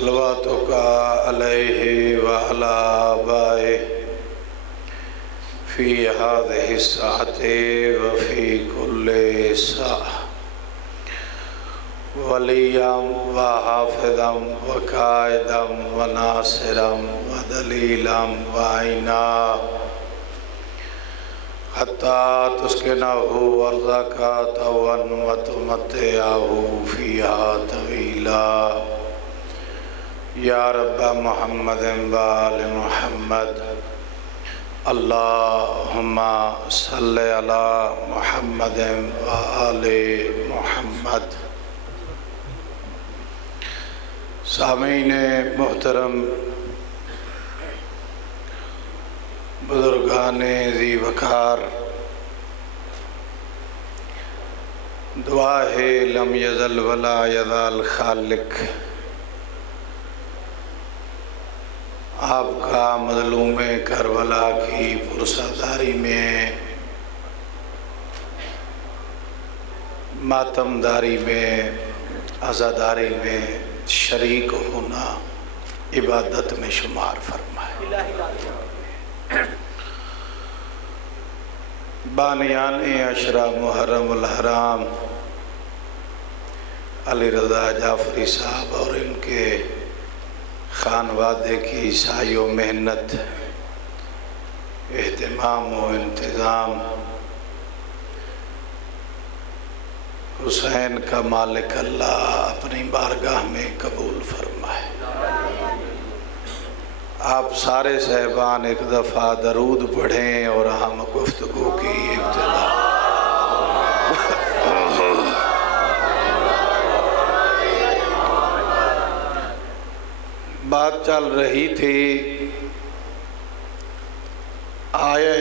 صلواتک علیہ وعلی آبائہ فی هذه الساعة وفی کل ساعة ولیا وحافظا وقائدا وناصرا ودلیلا وعینا حتی تسکنہ ارضک طوعا وتمتعہ فیہا طویلا یا رب محمد وآل محمد اللہم صلی علی محمد وآل محمد۔ سامعین محترم، بزرگان ذی وقار، دعا ہے لم یزل ولا یزال خالق آپ کا مظلوم کربلا کی پرساداری میں، ماتمداری میں، عزاداری میں شریک ہونا عبادت میں شمار فرمائے۔ بانیان عشرہ محرم الحرام علی رضا جعفری صاحب اور ان کے خانوادے کی سعی و محنت، اہتمام و انتظام، حسین کا مالک اللہ اپنی بارگاہ میں قبول فرمائے۔ آپ سارے صاحبان ایک دفعہ درود پڑھیں اور ہم گفتگو کی ابتدا۔ بات چل رہی تھی آیہ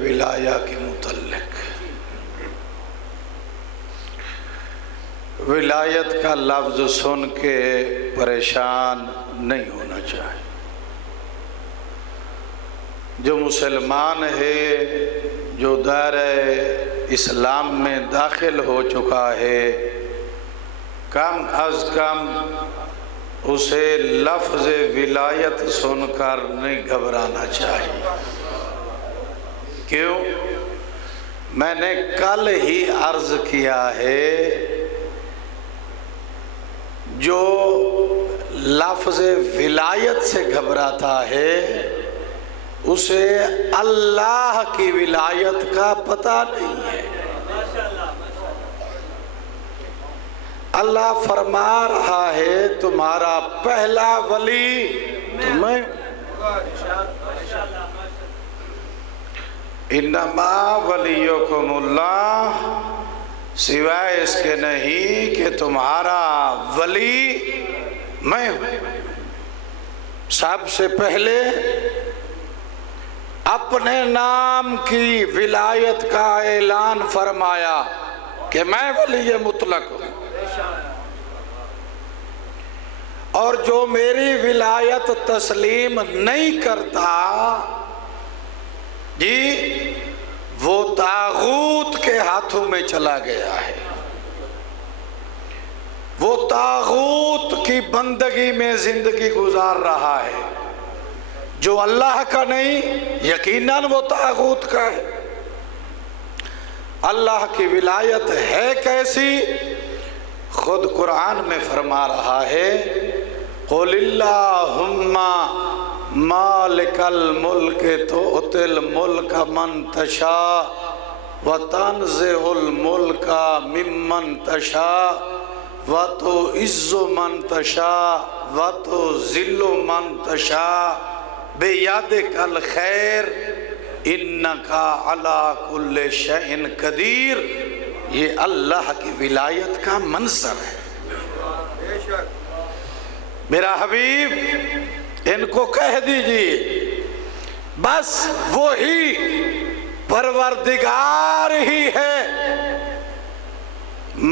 ولایہ کے متعلق۔ ولایت کا لفظ سن کے پریشان نہیں ہونا چاہیے۔ جو مسلمان ہے، جو دائرہ اسلام میں داخل ہو چکا ہے، کم از کم اسے لفظ ولایت سن کر نہیں گھبرانا چاہیے۔ کیوں؟ میں نے کل ہی عرض کیا ہے، جو لفظ ولایت سے گھبراتا ہے اسے اللہ کی ولایت کا پتہ نہیں ہے۔ اللہ فرما رہا ہے تمہارا پہلا ولی تمہیں، انما ولیکم اللہ، سوائے اس کے نہیں کہ تمہارا ولی میں ہوں۔ سب سے پہلے اپنے نام کی ولایت کا اعلان فرمایا کہ میں ولی مطلق ہوں، اور جو میری ولایت تسلیم نہیں کرتا جی وہ طاغوت کے ہاتھوں میں چلا گیا ہے، وہ طاغوت کی بندگی میں زندگی گزار رہا ہے۔ جو اللہ کا نہیں یقیناً وہ طاغوت کا ہے۔ اللہ کی ولایت ہے کیسی؟ خود قرآن میں فرما رہا ہے قُلِ اللَّهُمَّ مَالِكَ الْمُلْكِ تُؤْتِي الْمُلْكَ مَنْ تَشَاءُ وَتَنْزِعُ الْمُلْكَ مِمَّنْ تَشَاءُ وَتُعِزُّ مَنْ تَشَاءُ وَتُذِلُّ مَنْ تَشَاءُ بِيَدِكَ الْخَيْرُ إِنَّكَ عَلَى كُلِّ شَيْءٍ قَدِيرٌ۔ یہ اللہ کی ولایت کا منظر ہے۔ میرا حبیب ان کو کہہ دیجئے بس وہی پروردگار ہی ہے،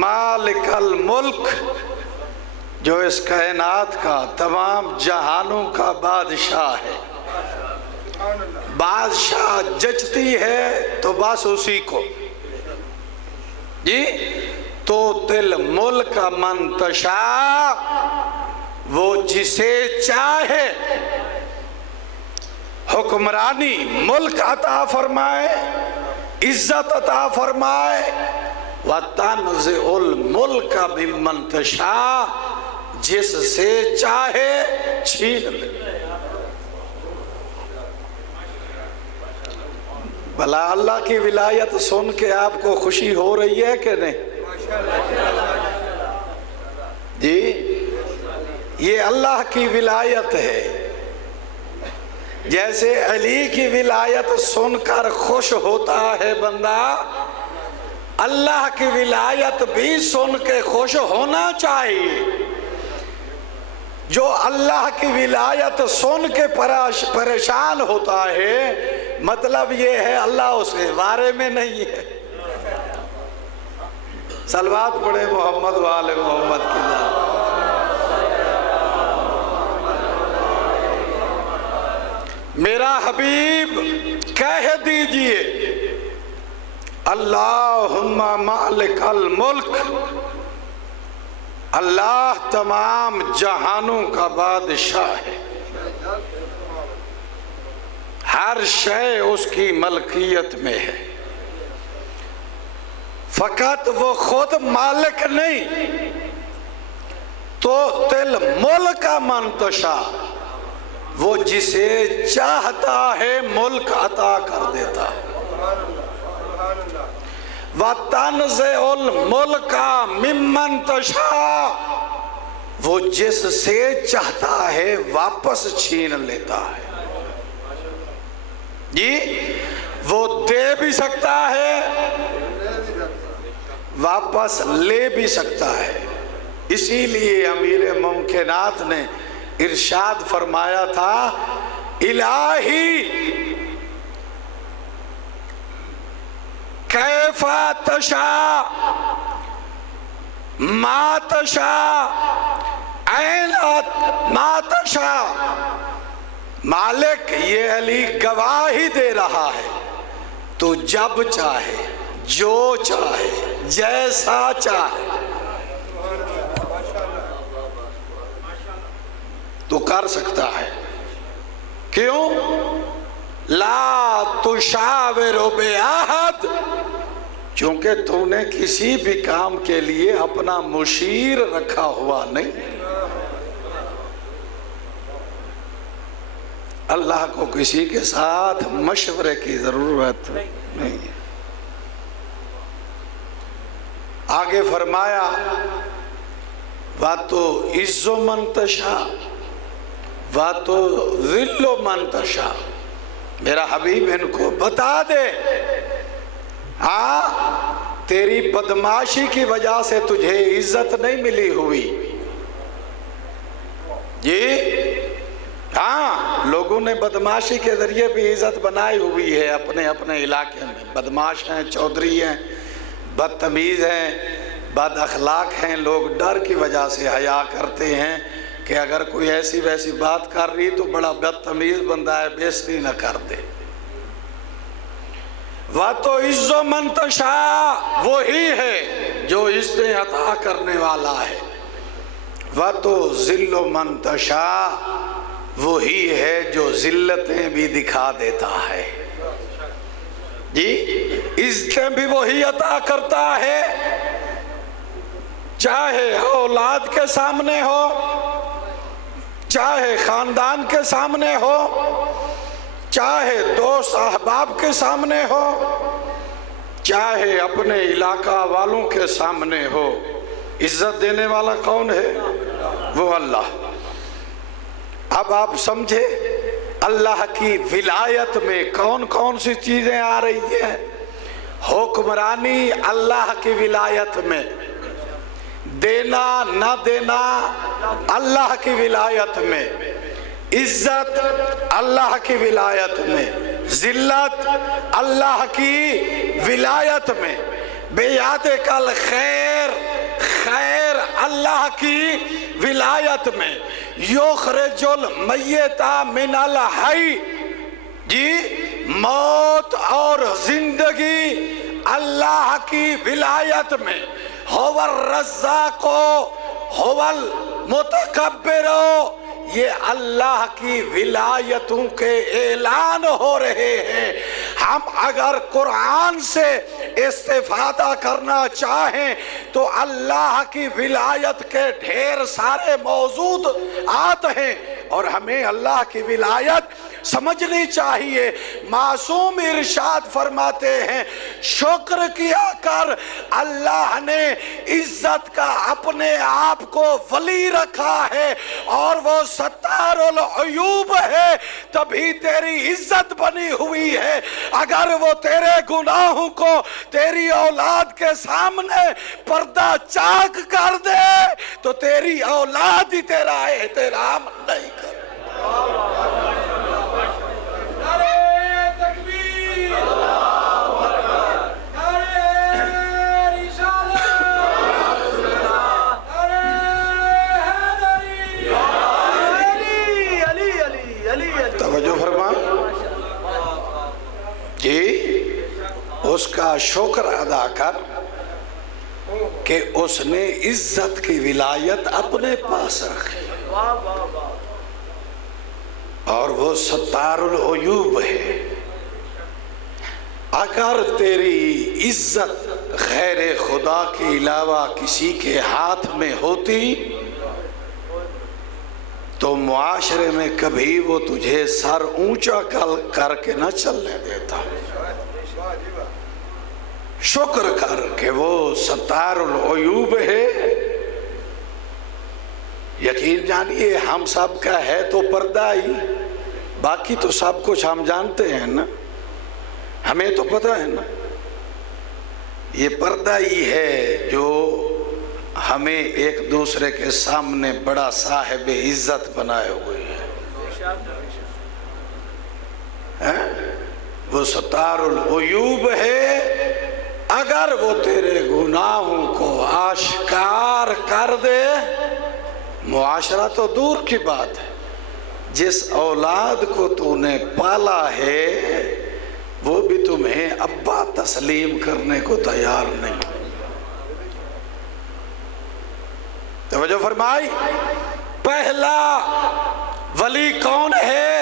مالک الملک، جو اس کائنات کا تمام جہانوں کا بادشاہ ہے۔ بادشاہ جچتی ہے تو بس اسی کو جی تو تل ملک من تشاء، وہ جسے چاہے حکمرانی ملک عطا فرمائے، عزت عطا فرمائے، وَتَنْزِعُ الْمُلْكَ مِمَّنْ تَشَاءُ، جس سے چاہے چھین لے۔ بھلا اللہ کی ولایت سن کے آپ کو خوشی ہو رہی ہے کہ نہیں؟ جی، یہ اللہ کی ولایت ہے۔ جیسے علی کی ولایت سن کر خوش ہوتا ہے بندہ، اللہ کی ولایت بھی سن کے خوش ہونا چاہیے۔ جو اللہ کی ولایت سن کے پریشان ہوتا ہے، مطلب یہ ہے اللہ اس کے بارے میں نہیں ہے۔ صلوات پڑھے محمد وآل محمد کی ذات۔ میرا حبیب کہہ دیجئے اللہم مالک الملک، اللہ تمام جہانوں کا بادشاہ ہے، ہر شے اس کی ملکیت میں ہے، فقط وہ خود مالک نہیں، تو تل ملک من تشاء، وہ جسے چاہتا ہے ملک عطا کر دیتا ہے۔ وَتَنْزِعُ الْمُلْكَ مِمَّنْ تَشَاءُ، وہ جس سے چاہتا ہے واپس چھین لیتا ہے۔ جی، وہ دے بھی سکتا ہے، واپس لے بھی سکتا ہے۔ اسی لیے امیر ممکنات نے ارشاد فرمایا تھا، الہی کیف تشاء ما تشاء این ما تشاء، مالک یہ علی گواہی دے رہا ہے، تو جب چاہے، جو چاہے، جیسا چاہے تو کر سکتا ہے۔ کیوں؟ لا تشاور بأحد، چونکہ تو نے کسی بھی کام کے لیے اپنا مشیر رکھا ہوا نہیں۔ اللہ کو کسی کے ساتھ مشورے کی ضرورت نہیں ہے۔ آگے فرمایا وَتُعِزُّ مَن تَشَاءُ وَتُذِلُّ مَن تَشَاءُ، میرا حبیب ان کو بتا دے، ہاں تیری بدماشی کی وجہ سے تجھے عزت نہیں ملی ہوئی، جی ہاں لوگوں نے بدماشی کے ذریعے بھی عزت بنائی ہوئی ہے اپنے اپنے علاقے میں۔ بدماش ہیں، چودھری ہیں، بدتمیز ہیں، بد اخلاق ہیں، لوگ ڈر کی وجہ سے حیا کرتے ہیں کہ اگر کوئی ایسی ویسی بات کر رہی تو بڑا بدتمیز بندہ ہے، بےعزتی نہ کر دے۔ وَتُعِزُّ مَن تَشَاءُ، وہی ہے جو عزتیں عطا کرنے والا ہے۔ وَتُذِلُّ مَن تَشَاءُ، وہی ہے جو ذلتیں بھی دکھا دیتا ہے۔ جی، عزتیں بھی وہی عطا کرتا ہے، چاہے اولاد کے سامنے ہو، چاہے خاندان کے سامنے ہو، چاہے دوست احباب کے سامنے ہو، چاہے اپنے علاقہ والوں کے سامنے ہو۔ عزت دینے والا کون ہے؟ وہ اللہ۔ اب آپ سمجھے اللہ کی ولایت میں کون کون سی چیزیں آ رہی ہیں؟ حکمرانی اللہ کی ولایت میں، دینا نہ دینا اللہ کی ولایت میں، عزت اللہ کی ولایت میں، ذلت اللہ کی ولایت میں، بیعت کل خیر، خیر اللہ کی ولایت میں، یخرج المیت من الحی، جی موت اور زندگی اللہ کی ولایت میں، هو الرزاق ہوال متکبرو، یہ اللہ کی ولایتوں کے اعلان ہو رہے ہیں۔ ہم اگر قرآن سے استفادہ کرنا چاہیں تو اللہ کی ولایت کے ڈھیر سارے موضوعات ہیں، اور ہمیں اللہ کی ولایت سمجھنی چاہیے۔ معصوم ارشاد فرماتے ہیں شکر کیا کر، اللہ نے عزت کا اپنے آپ کو ولی رکھا ہے اور وہ ستار العیوب ہے، تبھی تیری عزت بنی ہوئی ہے۔ اگر وہ تیرے گناہوں کو تیری اولاد کے سامنے پردہ چاک کر دے تو تیری اولاد ہی تیرا احترام نہیں کر۔ توجہ فرما جی، اس کا شکر ادا کر کہ اس نے عزت کی ولایت اپنے پاس رکھی اور وہ ستار العیوب ہے۔ اگر تیری عزت غیر خدا کے علاوہ کسی کے ہاتھ میں ہوتی تو معاشرے میں کبھی وہ تجھے سر اونچا کر کے نہ چلنے دیتا۔ شکر کر کہ وہ ستار العیوب ہے۔ یقین جانیے ہم سب کا ہے تو پردہ ہی، باقی تو سب کچھ ہم جانتے ہیں نا، ہمیں تو پتہ ہے نا، یہ پردہ ہی ہے جو ہمیں ایک دوسرے کے سامنے بڑا صاحب عزت بنائے ہوئے ہیں۔ وہ ستار العیوب ہے، اگر وہ تیرے گناہوں کو آشکار کر دے، معاشرہ تو دور کی بات ہے، جس اولاد کو تو نے پالا ہے وہ بھی تمہیں ابا تسلیم کرنے کو تیار نہیں۔ توجہ فرمائی، پہلا ولی کون ہے؟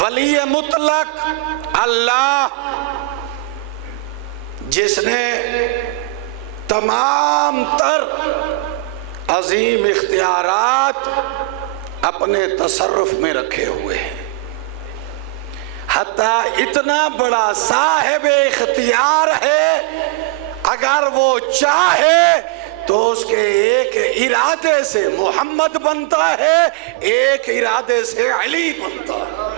ولی مطلق اللہ، جس نے تمام تر عظیم اختیارات اپنے تصرف میں رکھے ہوئے ہیں، حتیٰ اتنا بڑا صاحب اختیار ہے اگر وہ چاہے تو اس کے ایک ارادے سے محمد بنتا ہے، ایک ارادے سے علی بنتا ہے۔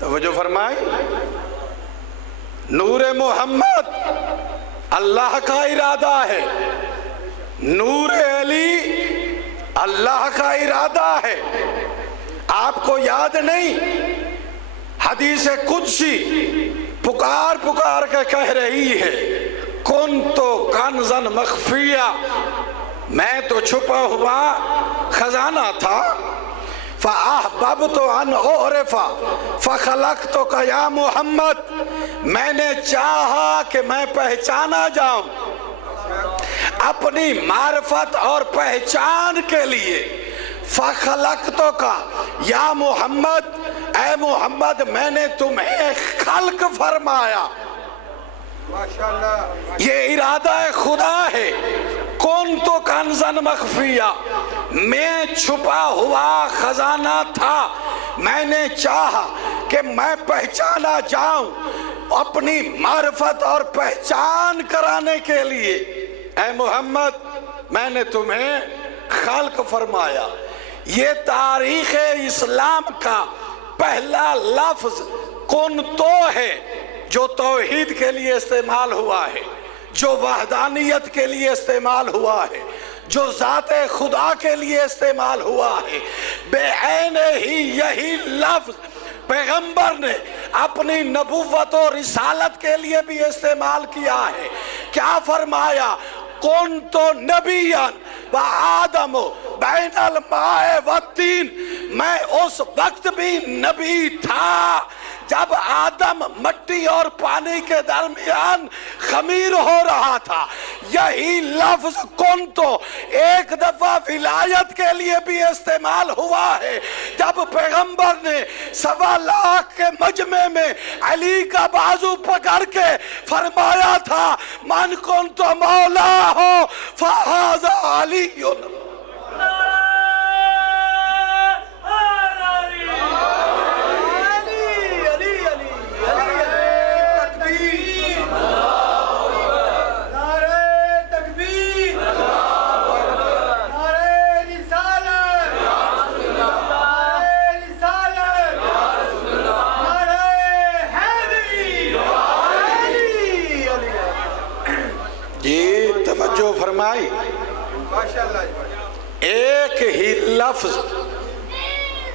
توجہ فرمائیں، نور محمد اللہ کا ارادہ ہے، نور علی اللہ کا ارادہ ہے۔ آپ کو یاد نہیں حدیث قدسی پکار پکار کے کہہ رہی ہے کنتو کنزا مخفیہ، میں تو چھپا ہوا خزانہ تھا، فَأَحْبَبْتُ أَنْ أُعْرِفَ فَخَلَقْتُكَ يَا محمد، میں نے چاہا کہ میں پہچانا جاؤں، اپنی معرفت اور پہچان کے لیے فَخَلَقْتُكَ یا محمد، اے محمد میں نے تمہیں خلق فرمایا۔ یہ ارادہ خدا ہے، کنتو کنزا مخفیہ، میں چھپا ہوا خزانہ تھا، میں نے چاہا کہ میں پہچانا جاؤں، اپنی معرفت اور پہچان کرانے کے لیے اے محمد میں نے تمہیں خلق فرمایا۔ یہ تاریخ اسلام کا پہلا لفظ کنتو ہے جو توحید کے لیے استعمال ہوا ہے، جو وحدانیت کے لیے استعمال ہوا ہے، جو ذات خدا کے لیے استعمال ہوا ہے۔ بے عین ہی یہی لفظ پیغمبر نے اپنی نبوت و رسالت کے لیے بھی استعمال کیا ہے۔ کیا فرمایا؟ کنتو نبیاً وآدم بین الماء والطین، میں اس وقت بھی نبی تھا جب آدم مٹی اور پانی کے درمیان خمیر ہو رہا تھا، یہی لفظ کنتو ایک دفعہ ولایت کے لیے بھی استعمال ہوا ہے، جب پیغمبر نے 1.25 لاکھ کے مجمع میں علی کا بازو پکڑ کے فرمایا تھا من کنتو مولا ہو فہذا علی۔ فرمائی ایک ہی لفظ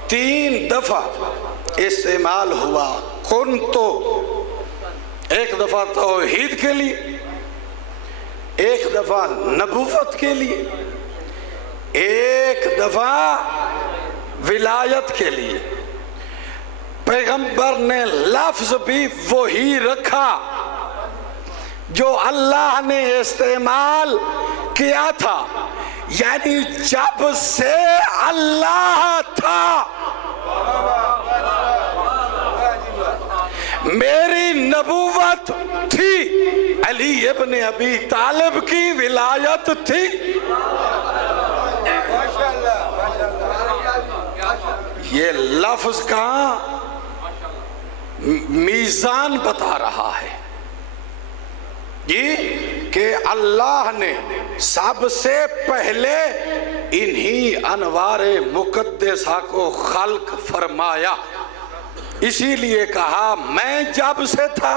3 دفعہ استعمال ہوا، کنتو ایک دفعہ توحید کے لیے، ایک دفعہ نبوت کے لیے، ایک دفعہ ولایت کے لیے۔ پیغمبر نے لفظ بھی وہی رکھا جو اللہ نے استعمال کیا تھا، یعنی جب سے اللہ تھا میری نبوت تھی، علی ابن ابی طالب کی ولایت تھی۔ یہ لفظ کا میزان بتا رہا ہے جی کہ اللہ نے سب سے پہلے انہی انوار مقدسہ کو خلق فرمایا، اسی لیے کہا میں جب سے تھا،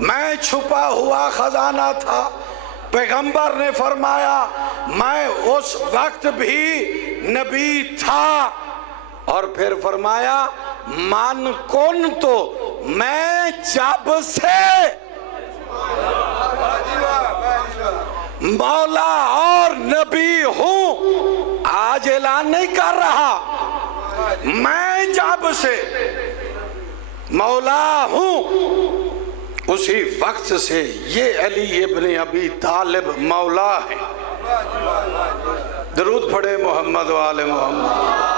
میں چھپا ہوا خزانہ تھا۔ پیغمبر نے فرمایا میں اس وقت بھی نبی تھا، اور پھر فرمایا من کنتو، میں جب سے مولا اور نبی ہوں، آج اعلان نہیں کر رہا، میں جب سے مولا ہوں اسی وقت سے یہ علی ابن ابی طالب مولا ہے۔ درود پڑھے محمد و آل محمد۔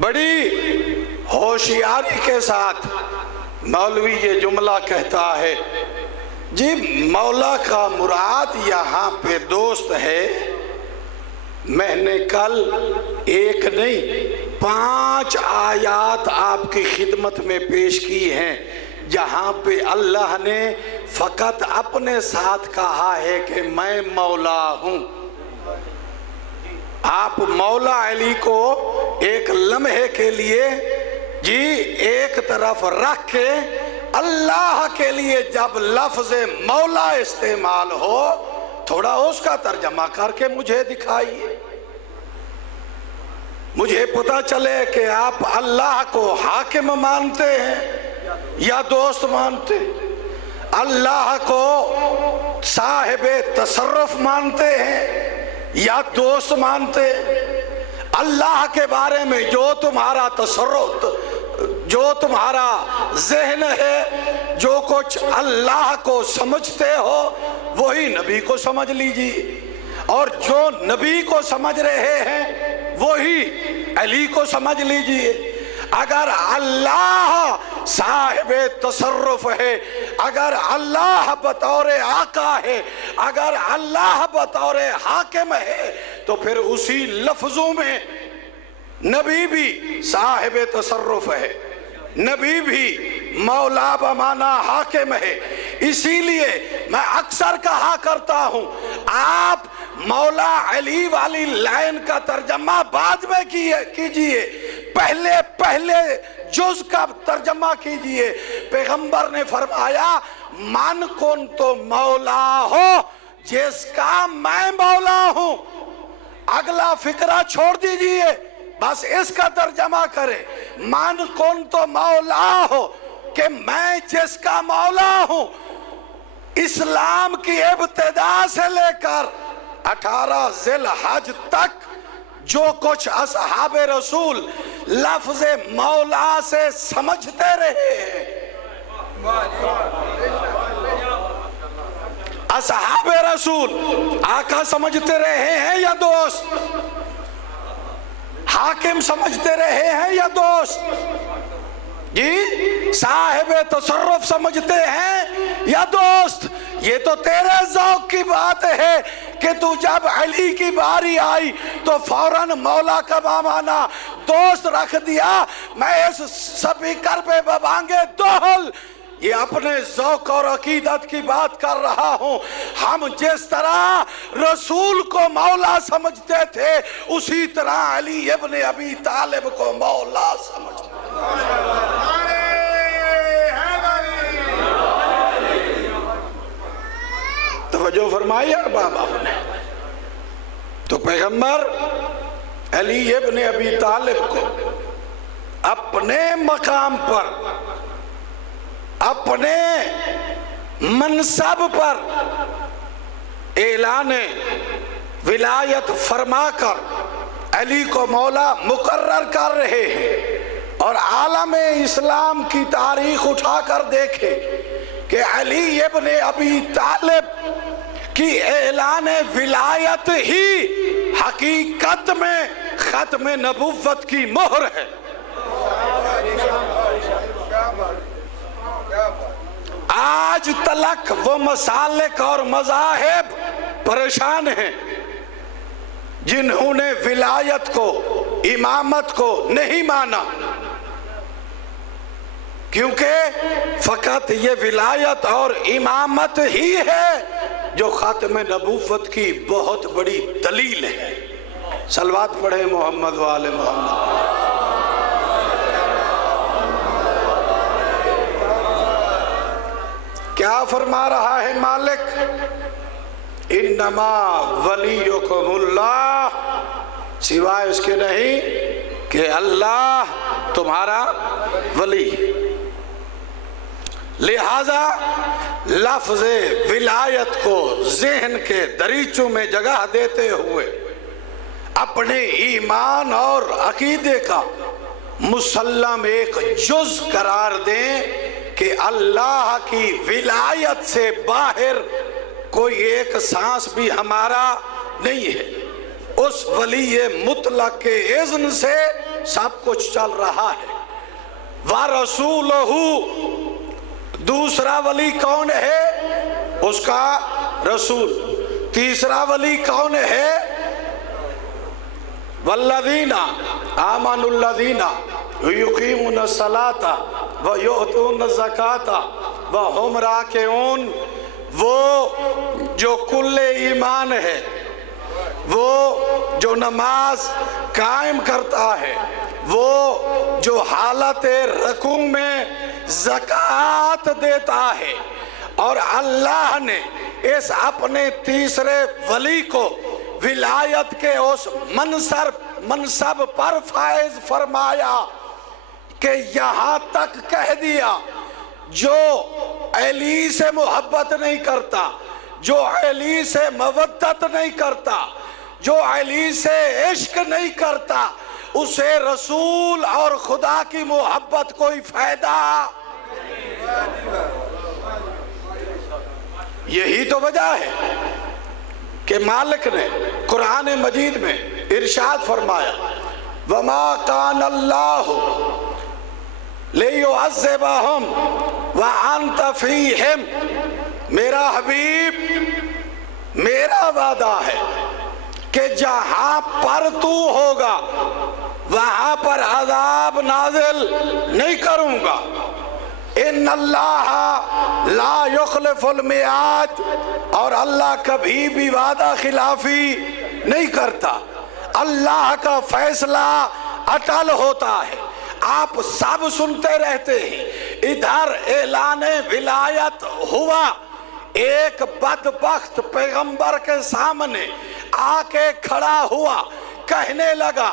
بڑی ہوشیاری کے ساتھ مولوی یہ جملہ کہتا ہے جی مولا کا مراد یہاں پہ دوست ہے۔ میں نے کل ایک نہیں 5 آیات آپ کی خدمت میں پیش کی ہیں جہاں پہ اللہ نے فقط اپنے ساتھ کہا ہے کہ میں مولا ہوں۔ آپ مولا علی کو ایک لمحے کے لیے جی ایک طرف رکھ کے اللہ کے لیے جب لفظ مولا استعمال ہو تھوڑا اس کا ترجمہ کر کے مجھے دکھائیے، مجھے پتہ چلے کہ آپ اللہ کو حاکم مانتے ہیں یا دوست مانتے، اللہ کو صاحب تصرف مانتے ہیں یا دوست مانتے ہیں۔ اللہ کے بارے میں جو تمہارا تصرف، جو تمہارا ذہن ہے، جو کچھ اللہ کو سمجھتے ہو وہی نبی کو سمجھ لیجیے، اور جو نبی کو سمجھ رہے ہیں وہی علی کو سمجھ لیجیے۔ اگر اللہ صاحب تصرف ہے، اگر اللہ بطور آقا ہے، اگر اللہ بطور حاکم ہے، تو پھر اسی لفظوں میں نبی بھی صاحب تصرف ہے، نبی بھی مولا بمانا حاکم ہے۔ اسی لیے میں اکثر کہا کرتا ہوں آپ مولا علی والی لائن کا ترجمہ بعد میں کیجئے، پہلے جز کا ترجمہ کیجئے۔ پیغمبر نے فرمایا من کنتو مولا ہو، جس کا میں مولا ہوں۔ اگلا فقرہ چھوڑ دیجئے، بس اس کا ترجمہ کرے من کنتو مولا ہو کہ میں جس کا مولا ہوں۔ اسلام کی ابتدا سے لے کر 18 ذی الحج تک جو کچھ اصحاب رسول لفظ مولا سے سمجھتے رہے ہیں، اصحاب رسول آقا سمجھتے رہے ہیں یا دوست؟ حاکم سمجھتے رہے ہیں یا دوست؟ جی صاحب تصرف سمجھتے ہیں یا دوست؟ یہ تو تیرے ذوق کی بات ہے کہ تو جب علی کی باری آئی تو فوراً مولا کا مانا دوست رکھ دیا۔ میں اس سپیکر پہ ببانگے دوہل یہ اپنے ذوق اور عقیدت کی بات کر رہا ہوں۔ ہم جس طرح رسول کو مولا سمجھتے تھے اسی طرح علی ابن ابی طالب کو مولا سمجھتے تھے۔ توجہ فرمائی ارباب آپ نے۔ تو پیغمبر علی ابن ابی طالب کو اپنے مقام پر، اپنے منصب پر اعلان ولایت فرما کر علی کو مولا مقرر کر رہے ہیں۔ اور عالم اسلام کی تاریخ اٹھا کر دیکھے کہ علی ابن ابی طالب کی اعلان ولایت ہی حقیقت میں ختم نبوت کی مہر ہے۔ آج تلک وہ مسالک اور مذاہب پریشان ہیں جنہوں نے ولایت کو، امامت کو نہیں مانا، کیونکہ فقط یہ ولایت اور امامت ہی ہے جو ختم نبوت کی بہت بڑی دلیل ہے۔ صلوات پڑھیں محمد و آل محمد۔ کیا فرما رہا ہے مالک؟ انما ولیکم اللہ، سوائے اس کے نہیں کہ اللہ تمہارا ولی۔ لہذا لفظ ولایت کو ذہن کے دریچوں میں جگہ دیتے ہوئے اپنے ایمان اور عقیدے کا مسلم ایک جز قرار دیں کہ اللہ کی ولایت سے باہر کوئی ایک سانس بھی ہمارا نہیں ہے، اس ولی مطلق کے اذن سے سب کچھ چل رہا ہے۔ وَرَسُولُهُ، دوسرا ولی کون ہے؟ اس کا رسول۔ تیسرا ولی کون ہے؟ وَالَّذِينَ آمَنُوا الَّذِينَ يُقِيمُونَ الصَّلَاةَ وَيُؤْتُونَ الزَّكَاةَ وَهُمْ رَاكِعُونَ، وہ جو کل ایمان ہے، وہ جو نماز قائم کرتا ہے، وہ جو حالت رکوع میں زکوٰۃ دیتا ہے، اور اللہ نے اس اپنے تیسرے ولی کو ولایت کے اس منصب پر فائز فرمایا کہ یہاں تک کہہ دیا جو علی سے محبت نہیں کرتا، جو علی سے مودت نہیں کرتا، جو علی سے عشق نہیں کرتا، اسے رسول اور خدا کی محبت کوئی فائدہ۔ یہی تو وجہ ہے کہ مالک نے قرآن مجید میں ارشاد فرمایا وَمَا كَانَ اللَّهُ لِيُعَذِّبَهُمْ وَأَنْتَ فِيهِمْ، میرا حبیب میرا وعدہ ہے کہ جہاں پر تو ہوگا وہاں پر عذاب نازل نہیں کروں گا۔ ان اللہ لا یخلف المیعاد، اور اللہ کبھی بھی وعدہ خلافی نہیں کرتا۔ اللہ کا فیصلہ اٹل ہوتا ہے۔ آپ سب سنتے رہتے ہیں، ادھر اعلان ولایت ہوا، ایک بدبخت پیغمبر کے سامنے آ کے کھڑا ہوا، کہنے لگا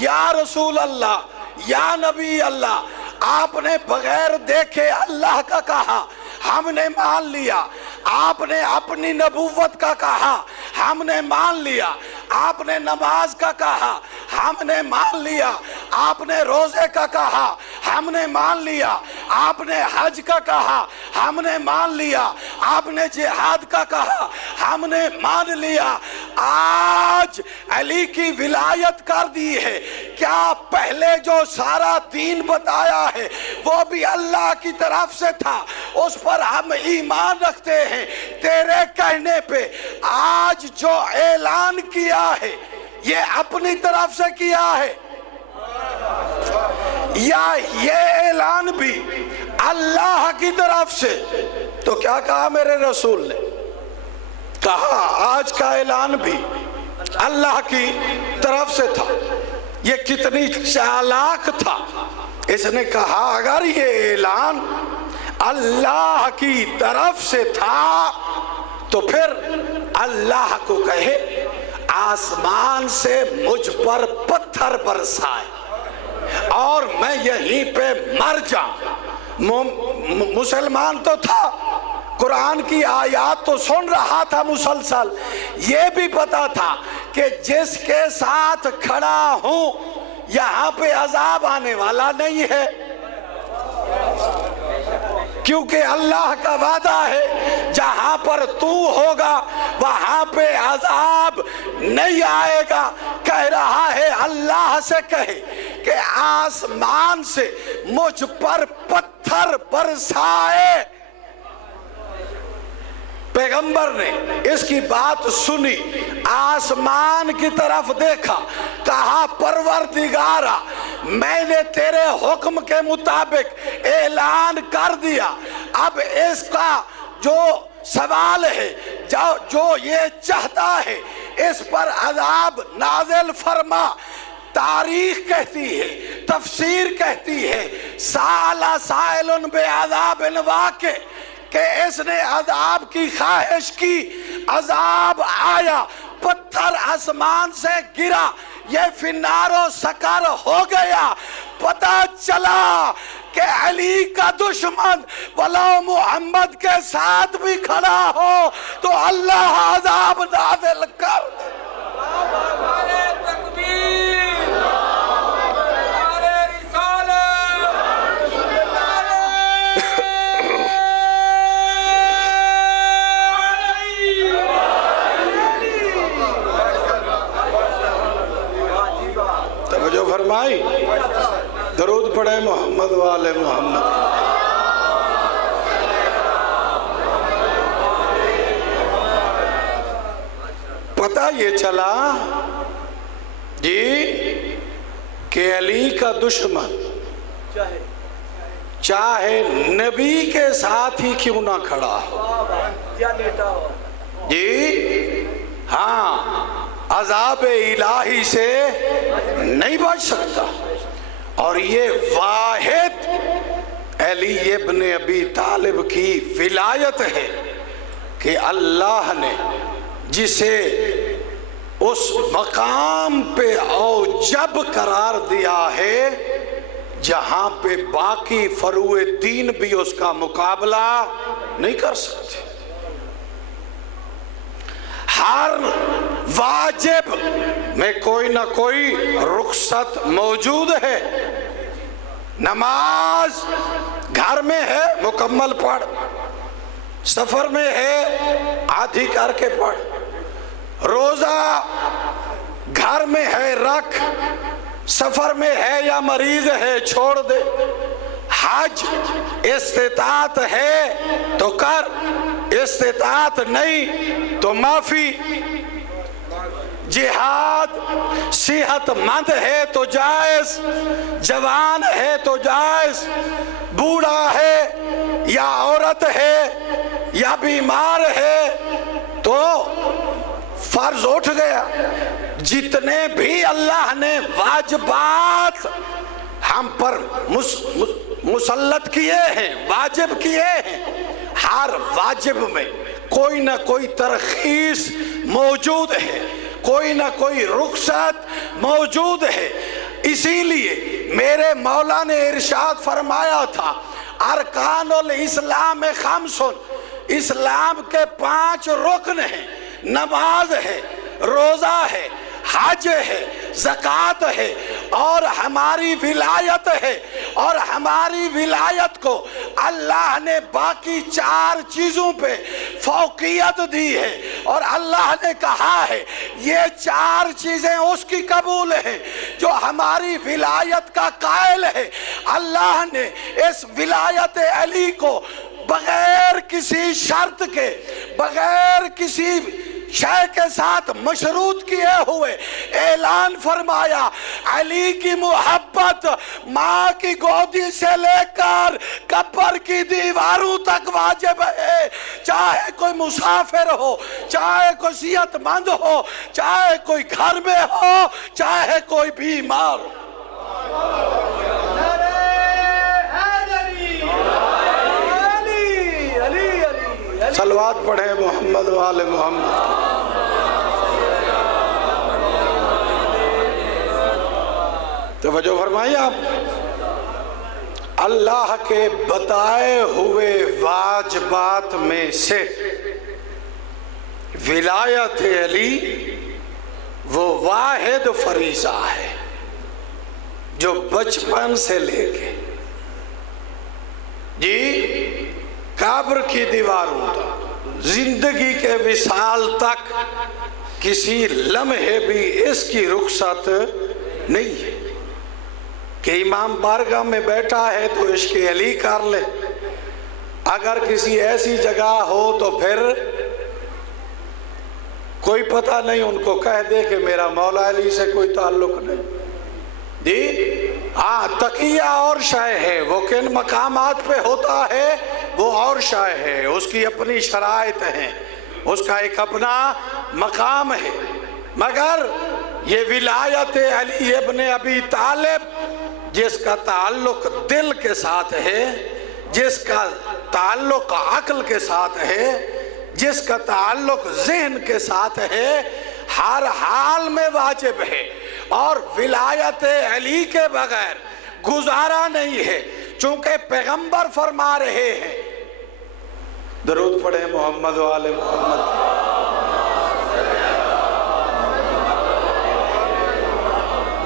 یا رسول اللہ، یا نبی اللہ، آپ نے بغیر دیکھے اللہ کا کہا، ہم نے مان لیا۔ آپ نے اپنی نبوت کا کہا، ہم نے مان لیا۔ آپ نے نماز کا کہا، ہم نے مان لیا۔ آپ نے روزے کا کہا، ہم نے مان لیا۔ آپ نے حج کا کہا، ہم نے مان لیا۔ آپ نے جہاد کا کہا، ہم نے مان لیا۔ آج علی کی ولایت کر دی ہے، کیا پہلے جو سارا دین بتایا ہے وہ بھی اللہ کی طرف سے تھا، اس پر ہم ایمان رکھتے ہیں۔ تیرے کہنے پہ آج جو اعلان کیا ہے یہ اپنی طرف سے کیا ہے یا یہ اعلان بھی اللہ کی طرف سے؟ تو کیا کہا میرے رسول نے؟ کہا آج کا اعلان بھی اللہ کی طرف سے تھا۔ یہ کتنی چالاک تھا، اس نے کہا اگر یہ اعلان اللہ کی طرف سے تھا تو پھر اللہ کو کہے آسمان سے مجھ پر پتھر برسائے اور میں یہیں پہ مر جاؤں۔ مسلمان تو تھا، قرآن کی آیات تو سن رہا تھا مسلسل، یہ بھی پتا تھا کہ جس کے ساتھ کھڑا ہوں یہاں پہ عذاب آنے والا نہیں ہے، کیونکہ اللہ کا وعدہ ہے جہاں پر تو ہوگا وہاں پہ عذاب نہیں آئے گا۔ کہہ رہا ہے اللہ سے کہے کہ آسمان سے مجھ پر پتھر برسائے۔ پیغمبر نے اس کی بات سنی، آسمان کی طرف دیکھا، کہا پروردگارا میں نے تیرے حکم کے مطابق اعلان کر دیا، اب اس کا جو سوال ہے، جو یہ چاہتا ہے اس پر عذاب نازل فرما۔ تاریخ کہتی ہے، تفسیر کہتی ہے سأل سائل بعذاب واقع، کہ اس نے عذاب کی خواہش کی، عذاب آیا، پتھر آسمان سے گرا، یہ فنار و سکر ہو گیا۔ پتہ چلا کہ علی کا دشمن ولو محمد کے ساتھ بھی کھڑا ہو تو اللہ عذاب نازل کر دے۔ توجہ فرمائی، درود پڑھے محمد والے محمد۔ پتہ یہ چلا جی کہ علی کا دشمن چاہے نبی کے ساتھ ہی کیوں نہ کھڑا ہو جی، ہاں عذاب الہی سے نہیں بچ سکتا۔ اور یہ واحد علی ابن ابی طالب کی ولایت ہے کہ اللہ نے جسے اس مقام پہ اوجب قرار دیا ہے جہاں پہ باقی فروع دین بھی اس کا مقابلہ نہیں کر سکتے۔ ہر واجب میں کوئی نہ کوئی رخصت موجود ہے۔ نماز گھر میں ہے مکمل پڑھ، سفر میں ہے آدھی کر کے پڑھ، روزہ گھر میں ہے رکھ، سفر میں ہے یا مریض ہے چھوڑ دے، حج استطاعت ہے تو کر، استطاعت نہیں تو معافی، جہاد صحت مند ہے تو جائز، جوان ہے تو جائز، بوڑھا ہے یا عورت ہے یا بیمار ہے تو فرض اٹھ گیا۔ جتنے بھی اللہ نے واجبات ہم پر مسلط کیے ہیں، واجب کیے ہیں، ہر واجب میں کوئی نہ کوئی ترخیص موجود ہے، کوئی نہ کوئی رخصت موجود ہے۔ اسی لیے میرے مولا نے ارشاد فرمایا تھا ارکان الاسلام خمس، اسلام کے 5 رکن ہیں، نماز ہے، روزہ ہے، حج ہے، زکوٰۃ ہے اور ہماری ولایت ہے، اور ہماری ولایت کو اللہ نے باقی 4 چیزوں پہ فوقیت دی ہے، اور اللہ نے کہا ہے یہ 4 چیزیں اس کی قبول ہیں جو ہماری ولایت کا قائل ہے۔ اللہ نے اس ولایت علی کو بغیر کسی شرط کے، بغیر کسی شے کے ساتھ مشروط کیے ہوئے اعلان فرمایا، علی کی محبت ماں کی گودی سے لے کر قبر کی دیواروں تک واجب ہے، چاہے کوئی مسافر ہو، چاہے کوئی صحت مند ہو، چاہے کوئی گھر میں ہو، چاہے کوئی بیمار ہو۔ صلوات پڑھیں محمد و آل محمد۔ توجہ فرمائیے آپ، اللہ کے بتائے ہوئے واجبات میں سے ولایت علی وہ واحد فریضہ ہے جو بچپن سے لے کے قبر کی دیواروں تک، زندگی کے وصال تک کسی لمحے بھی اس کی رخصت نہیں ہے کہ امام بارگاہ میں بیٹھا ہے تو عشق علی کر لے، اگر کسی ایسی جگہ ہو تو پھر کوئی پتہ نہیں ان کو کہہ دے کہ میرا مولا علی سے کوئی تعلق نہیں۔ ہاں، تقیہ اور شے ہے، وہ کن مقامات پہ ہوتا ہے وہ اور شے ہے، اس کی اپنی شرائط ہیں، اس کا ایک اپنا مقام ہے، مگر یہ ولایت علی ابن ابی طالب جس کا تعلق دل کے ساتھ ہے، جس کا تعلق عقل کے ساتھ ہے، جس کا تعلق ذہن کے ساتھ ہے، ہر حال میں واجب ہے، اور ولایت علی کے بغیر گزارا نہیں ہے، چونکہ پیغمبر فرما رہے ہیں۔ درود پڑھیں محمد و آل محمد۔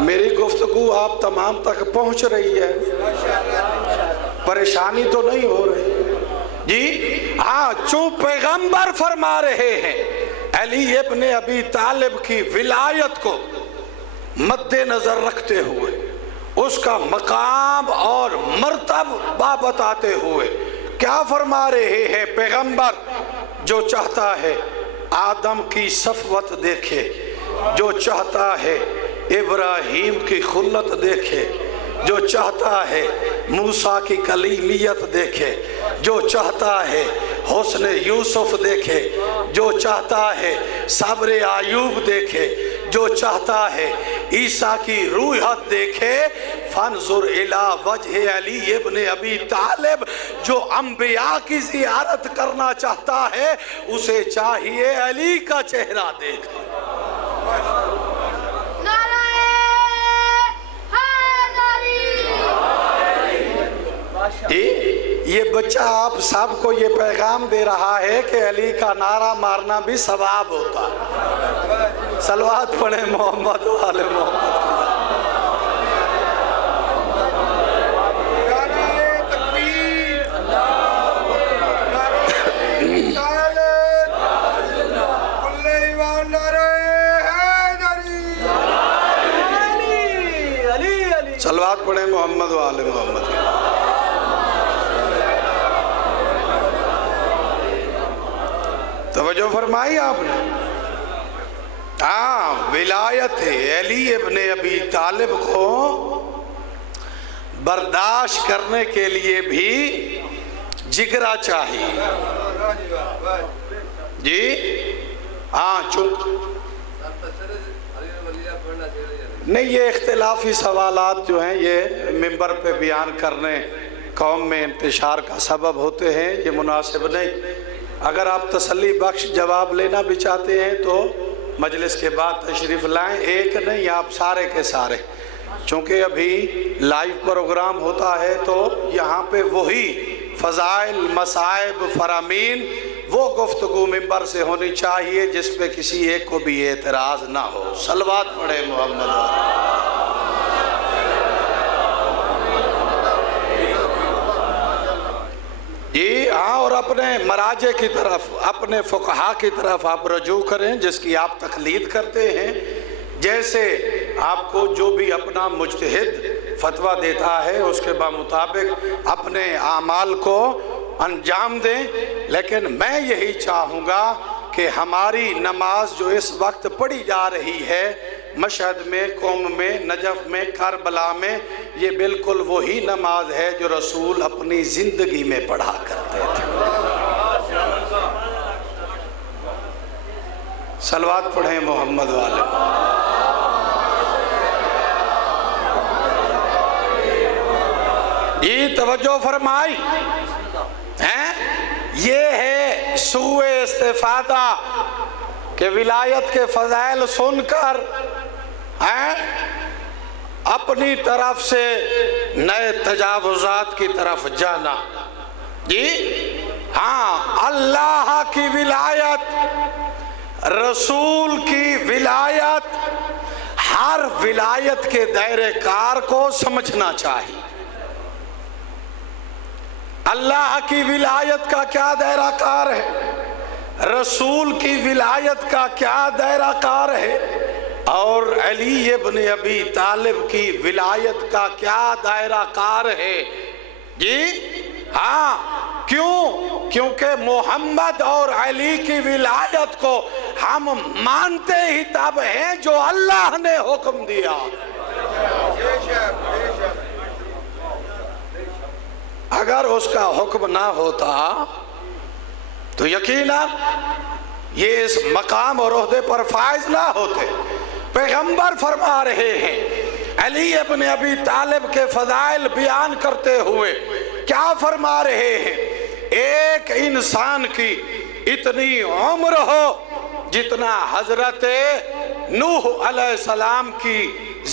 میری گفتگو آپ تمام تک پہنچ رہی ہے، پریشانی تو نہیں ہو رہی؟ ہاں، چون پیغمبر فرما رہے ہیں، علی ابن ابی طالب کی ولایت کو مد نظر رکھتے ہوئے، اس کا مقام اور مرتبہ بتاتے ہوئے کیا فرما رہے ہیں پیغمبر؟ جو چاہتا ہے آدم کی صفوت دیکھے، جو چاہتا ہے ابراہیم کی خلت دیکھے، جو چاہتا ہے موسیٰ کی کلیمیت دیکھے، جو چاہتا ہے حسن یوسف دیکھے، جو چاہتا ہے صبر ایوب دیکھے، جو چاہتا ہے عیسیٰ کی روحت دیکھے، فانظر الی وجہ علی ابن ابی طالب، جو انبیاء کی زیارت کرنا چاہتا ہے اسے چاہیے علی کا چہرہ دیکھے۔ یہ بچہ آپ سب کو یہ پیغام دے رہا ہے کہ علی کا نعرہ مارنا بھی ثواب ہوتا ہے۔ صلوات پڑھیں محمد و آل محمد۔ صلوات پڑھیں محمد و آل محمد۔ توجہ فرمائی آپ نے؟ ہاں، ولایت علی ابن ابی طالب کو برداشت کرنے کے لیے بھی جگرا چاہیے۔ ہاں، چونکہ نہیں، یہ اختلافی سوالات جو ہیں یہ منبر پہ بیان کرنے قوم میں انتشار کا سبب ہوتے ہیں، یہ مناسب نہیں۔ اگر آپ تسلی بخش جواب لینا بھی چاہتے ہیں تو مجلس کے بعد تشریف لائیں، ایک نہیں آپ سارے کے سارے، چونکہ ابھی لائیو پروگرام ہوتا ہے تو یہاں پہ وہی فضائل، مصائب، فرامین وہ گفتگو منبر سے ہونی چاہیے جس پہ کسی ایک کو بھی اعتراض نہ ہو. صلوات پڑھے محمد والے. جی ہاں، اور اپنے مراجع کی طرف، اپنے فقہا کی طرف آپ رجوع کریں جس کی آپ تقلید کرتے ہیں. جیسے آپ کو جو بھی اپنا مجتہد فتویٰ دیتا ہے اس کے مطابق اپنے اعمال کو انجام دیں. لیکن میں یہی چاہوں گا کہ ہماری نماز جو اس وقت پڑھی جا رہی ہے مشہد میں، قوم میں، نجف میں، کربلا میں، یہ بالکل وہی نماز ہے جو رسول اپنی زندگی میں پڑھا کرتے تھے. صلوات پڑھیں محمد والے. یہ توجہ فرمائی یہ ہے سوء استفادہ کہ ولایت کے فضائل سن کر اپنی طرف سے نئے تجاوزات کی طرف جانا. جی ہاں، اللہ کی ولایت، رسول کی ولایت، ہر ولایت کے دائرہ کار کو سمجھنا چاہیے. اللہ کی ولایت کا کیا دائرہ کار ہے، رسول کی ولایت کا کیا دائرہ کار ہے، اور علی ابن ابی طالب کی ولایت کا کیا دائرہ کار ہے. جی ہاں، کیوں؟ کیونکہ محمد اور علی کی ولایت کو ہم مانتے ہی تب ہیں جو اللہ نے حکم دیا. اگر اس کا حکم نہ ہوتا تو یقیناً یہ اس مقام اور عہدے پر فائز نہ ہوتے. پیغمبر فرما رہے ہیں علی ابن ابی طالب کے فضائل بیان کرتے ہوئے کیا فرما رہے ہیں؟ ایک انسان کی اتنی عمر ہو جتنا حضرت نوح علیہ السلام کی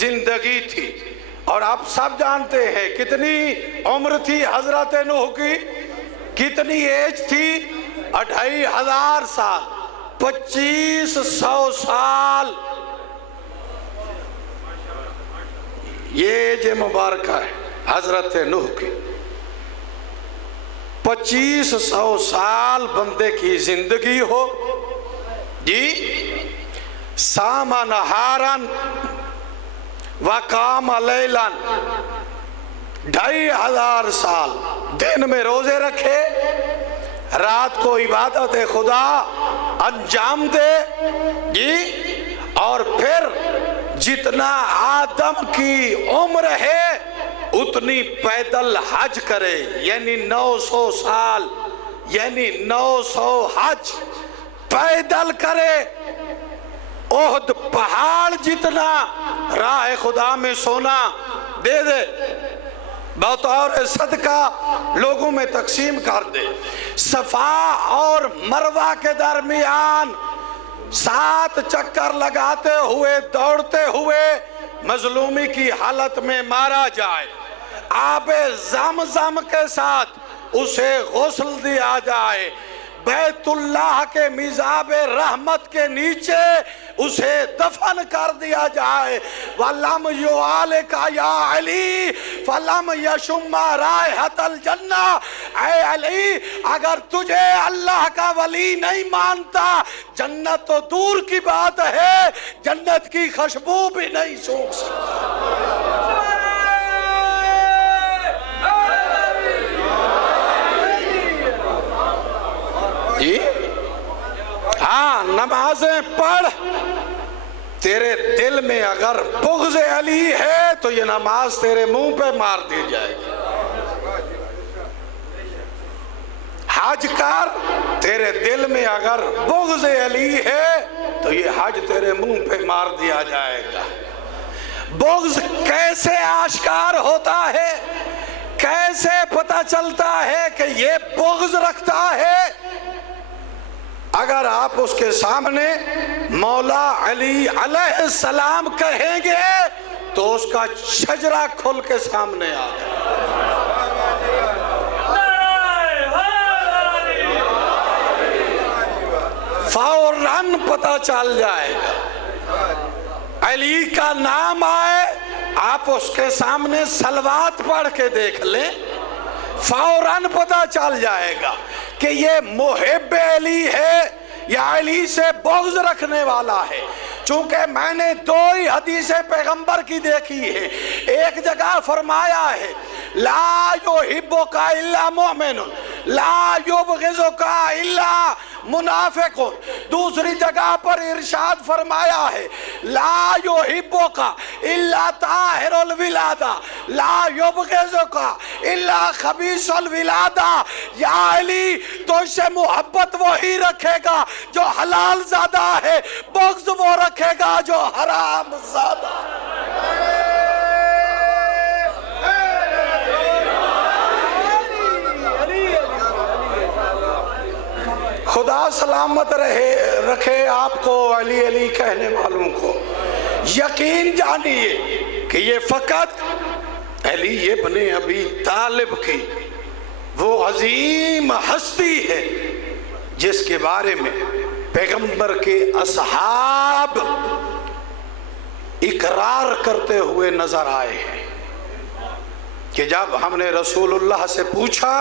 زندگی تھی. اور آپ سب جانتے ہیں کتنی عمر تھی حضرت نوح کی، کتنی ایج تھی؟ 2500 سال، 2500 سال یہ ایج مبارکہ ہے حضرت نوح کی. 2500 سال بندے کی زندگی ہو. جی سام نہارن وقام لیلن، 2500 سال دن میں روزے رکھے، رات کو عبادت خدا انجام دے. جی اور پھر جتنا آدم کی عمر ہے اتنی پیدل حج کرے، یعنی 900 سال، یعنی 900 حج پیدل کرے. احد پہاڑ جتنا راہ خدا میں سونا دے دے، بطور صدقہ لوگوں میں تقسیم کر دے. صفا اور مروہ کے درمیان 7 چکر لگاتے ہوئے، دوڑتے ہوئے مظلومی کی حالت میں مارا جائے، آب زمزم کے ساتھ اسے غسل دیا جائے، بیت اللہ کے میزاب رحمت کے نیچے اسے دفن کر دیا جائے. وَلَمْ يُعَالِكَ يَا عَلِي فَلَمْ يَشُمَّ رَائِحَةَ الْجَنَّةِ. اے علی، اگر تجھے اللہ کا ولی نہیں مانتا، جنت تو دور کی بات ہے، جنت کی خوشبو بھی نہیں سونگھ سکتا. جی ہاں، نمازیں پڑھ، تیرے دل میں اگر بغض علی ہے تو یہ نماز تیرے منہ پہ مار دی جائے گی. حج کر، تیرے دل میں اگر بغض علی ہے تو یہ حج تیرے منہ پہ مار دیا جائے گا. بغض کیسے آشکار ہوتا ہے، کیسے پتہ چلتا ہے کہ یہ بغض رکھتا ہے؟ اگر آپ اس کے سامنے مولا علی علیہ السلام کہیں گے تو اس کا شجرہ کھل کے سامنے آ جائے. فوراً پتہ چل جائے گا۔ علی کا نام آئے، آپ اس کے سامنے صلوات پڑھ کے دیکھ لیں، فوراً پتہ چل جائے گا کہ یہ محب علی ہے یا علی سے بغض رکھنے والا ہے۔ چونکہ میں نے دو ہی حدیث پیغمبر کی دیکھی ہے، ایک جگہ فرمایا ہے لا یحبک الا مؤمن لا یبغضک الا منافق، دوسری جگہ پر ارشاد فرمایا ہے لا یحبک الا طاہر الولادہ لا یبغضک الا خبیث الولادہ۔ یا علی تو سے محبت وہی رکھے گا جو حلال زادہ ہے، بغض وہ رکھے گا جو حرام زادہ۔ خدا سلامت رکھے آپ کو، علی علی کہنے والوں کو۔ یقین جانیے کہ یہ فقط علی ابن ابی طالب کی وہ عظیم ہستی ہے جس کے بارے میں پیغمبر کے اصحاب اقرار کرتے ہوئے نظر آئے ہیں کہ جب ہم نے رسول اللہ سے پوچھا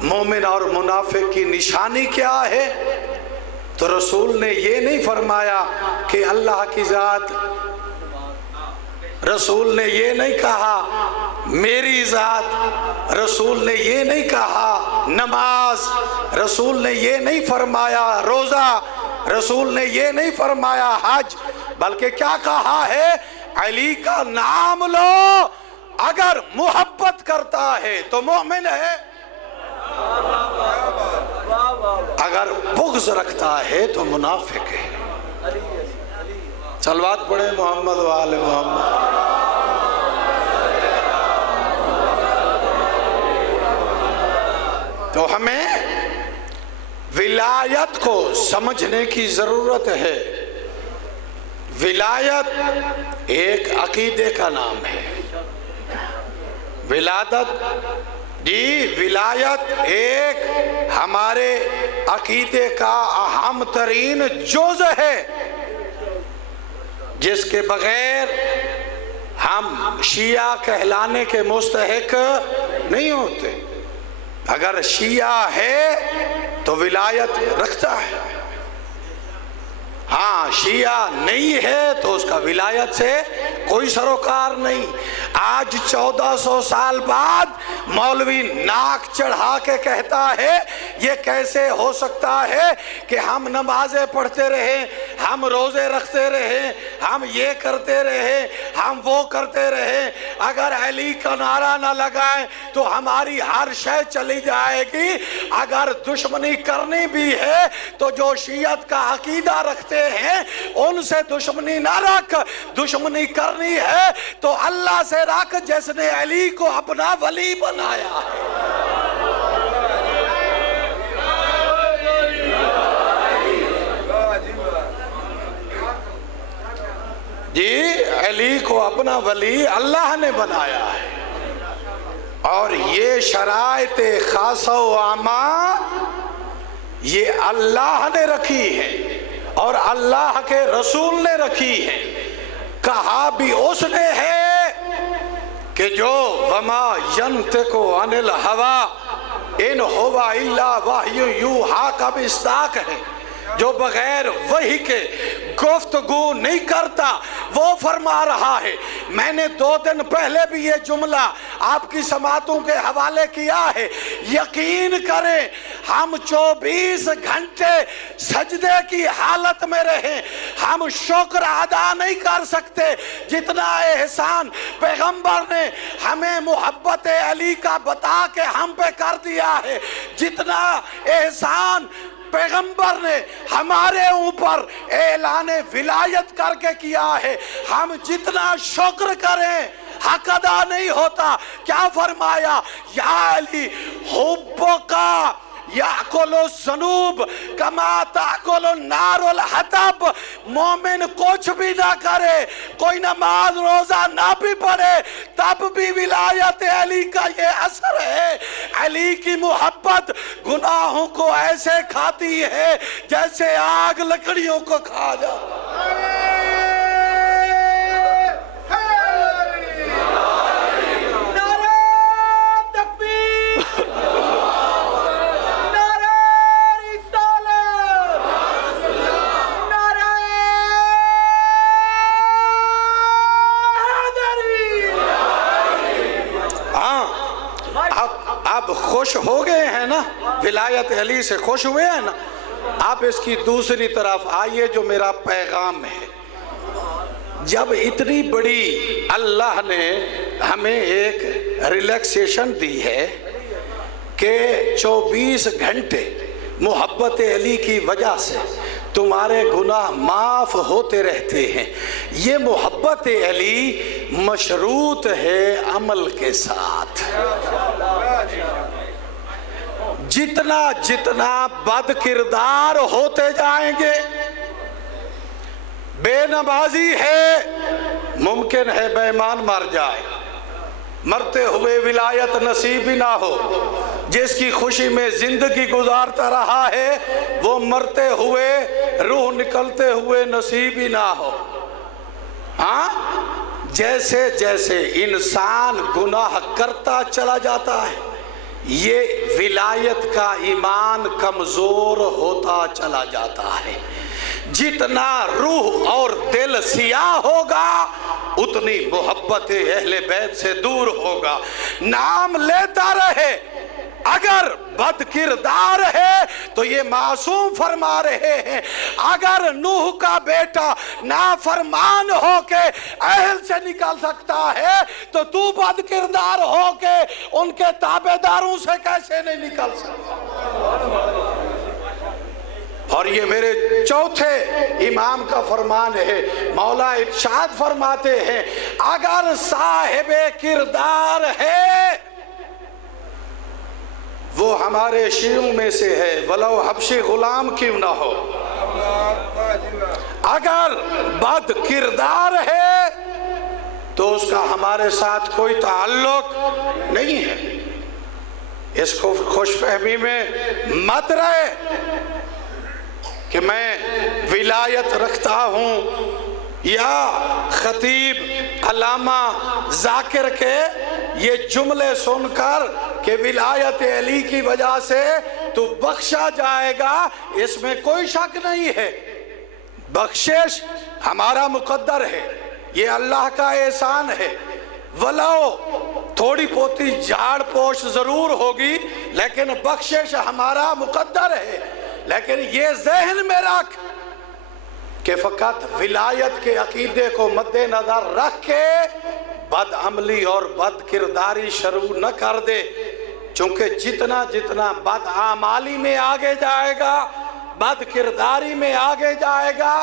مومن اور منافق کی نشانی کیا ہے، تو رسول نے یہ نہیں فرمایا کہ اللہ کی ذات، رسول نے یہ نہیں کہا میری ذات، رسول نے یہ نہیں کہا نماز، رسول نے یہ نہیں فرمایا روزہ، رسول نے یہ نہیں فرمایا حج، بلکہ کیا کہا ہے؟ علی کا نام لو، اگر محبت کرتا ہے تو مومن ہے، اگر بغض رکھتا ہے تو منافق ہے۔ صلوات پڑھیں محمد و آل محمد۔ تو ہمیں ولایت کو سمجھنے کی ضرورت ہے۔ ولایت ایک عقیدے کا نام ہے، ولادت ولایت ایک ہمارے عقیدے کا اہم ترین جز ہے جس کے بغیر ہم شیعہ کہلانے کے مستحق نہیں ہوتے۔ اگر شیعہ ہے تو ولایت رکھتا ہے، ہاں شیعہ نہیں ہے تو اس کا ولایت سے کوئی سروکار نہیں۔ آج 1400 سال بعد مولوی ناک چڑھا کے کہتا ہے یہ کیسے ہو سکتا ہے کہ ہم نمازیں پڑھتے رہیں، ہم روزے رکھتے رہیں، ہم یہ کرتے رہیں، ہم وہ کرتے رہیں، اگر علی کا نعرہ نہ لگائیں تو ہماری ہر شے چلی جائے گی۔ اگر دشمنی کرنی بھی ہے تو جو شیعت کا عقیدہ رکھتے ہیں ان سے دشمنی نہ رکھ، دشمنی کرنی ہے تو اللہ سے رکھ جس نے علی کو اپنا ولی بنایا ہے۔ جی علی کو اپنا ولی اللہ نے بنایا ہے، اور یہ شرائط خاصہ و عامہ یہ اللہ نے رکھی ہے اور اللہ کے رسول نے رکھی ہے۔ کہا بھی اس نے ہے کہ جو وما ینطق عن الہوی ان ہوا الا وحی یوحی کا مصداق ہے، جو بغیر وحی کے گفتگو نہیں کرتا، وہ فرما رہا ہے۔ میں نے 2 دن پہلے بھی یہ جملہ آپ کی سماعتوں کے حوالے کیا ہے، یقین کریں ہم 24 گھنٹے سجدے کی حالت میں رہیں، ہم شکر ادا نہیں کر سکتے جتنا احسان پیغمبر نے ہمیں محبت علی کا بتا کے ہم پہ کر دیا ہے، جتنا احسان پیغمبر نے ہمارے اوپر اعلان ولایت کر کے کیا ہے، ہم جتنا شکر کریں حق ادا نہیں ہوتا۔ کیا فرمایا؟ یا علی حبک یاکل الذنوب کما تاکل النار الحطب. مومن کچھ بھی نہ کرے, کوئی نماز روزہ نہ بھی پڑھے, تب بھی ولایت علی کا یہ اثر ہے. علی کی محبت گناہوں کو ایسے کھاتی ہے جیسے آگ لکڑیوں کو کھا جاتا ہے. خوش ہو گئے ہیں نا, ولایت علی سے خوش ہوئے ہیں نا. اب اس کی دوسری طرف آئیے جو میرا پیغام ہے. جب اتنی بڑی اللہ نے ہمیں ایک ریلیکسیشن دی ہے کہ 24 گھنٹے محبت علی کی وجہ سے تمہارے گناہ معاف ہوتے رہتے ہیں, یہ محبت علی مشروط ہے عمل کے ساتھ. جتنا جتنا بد کردار ہوتے جائیں گے, بے نمازی ہے, ممکن ہے بے ایمان مر جائے, مرتے ہوئے ولایت نصیب ہی نہ ہو. جس کی خوشی میں زندگی گزارتا رہا ہے وہ مرتے ہوئے روح نکلتے ہوئے نصیب ہی نہ ہو. ہاں, جیسے جیسے انسان گناہ کرتا چلا جاتا ہے یہ ولایت کا ایمان کمزور ہوتا چلا جاتا ہے. جتنا روح اور دل سیاہ ہوگا اتنی محبت اہل بیت سے دور ہوگا. نام لیتا رہے, اگر بد کردار ہے تو یہ معصوم فرما رہے ہیں اگر نوح کا بیٹا نافرمان ہو کے اہل سے نکل سکتا ہے تو بد کردار ہو کے ان کے تابع داروں سے کیسے نہیں نکل سکتا. اور یہ میرے چوتھے امام کا فرمان ہے. مولا ارشاد فرماتے ہیں اگر صاحب کردار ہے وہ ہمارے شیعوں میں سے ہے ولو حبشی غلام کیوں نہ ہو. اگر بد کردار ہے تو اس کا ہمارے ساتھ کوئی تعلق نہیں ہے. اس کو خوش فہمی میں مت رہے کہ میں ولایت رکھتا ہوں, یا خطیب علامہ ذاکر کے یہ جملے سن کر کہ ولایت علی کی وجہ سے تو بخشا جائے گا, اس میں کوئی شک نہیں ہے. بخشش ہمارا مقدر ہے, یہ اللہ کا احسان ہے. ولو تھوڑی پوتی جھاڑ پوش ضرور ہوگی لیکن بخشش ہمارا مقدر ہے. لیکن یہ ذہن میں رکھ کہ فقط ولایت کے عقیدے کو مد نظر رکھ کے بد عملی اور بد کرداری شروع نہ کر دے, چونکہ جتنا جتنا بد اعمالی میں آگے جائے گا, بد کرداری میں آگے جائے گا,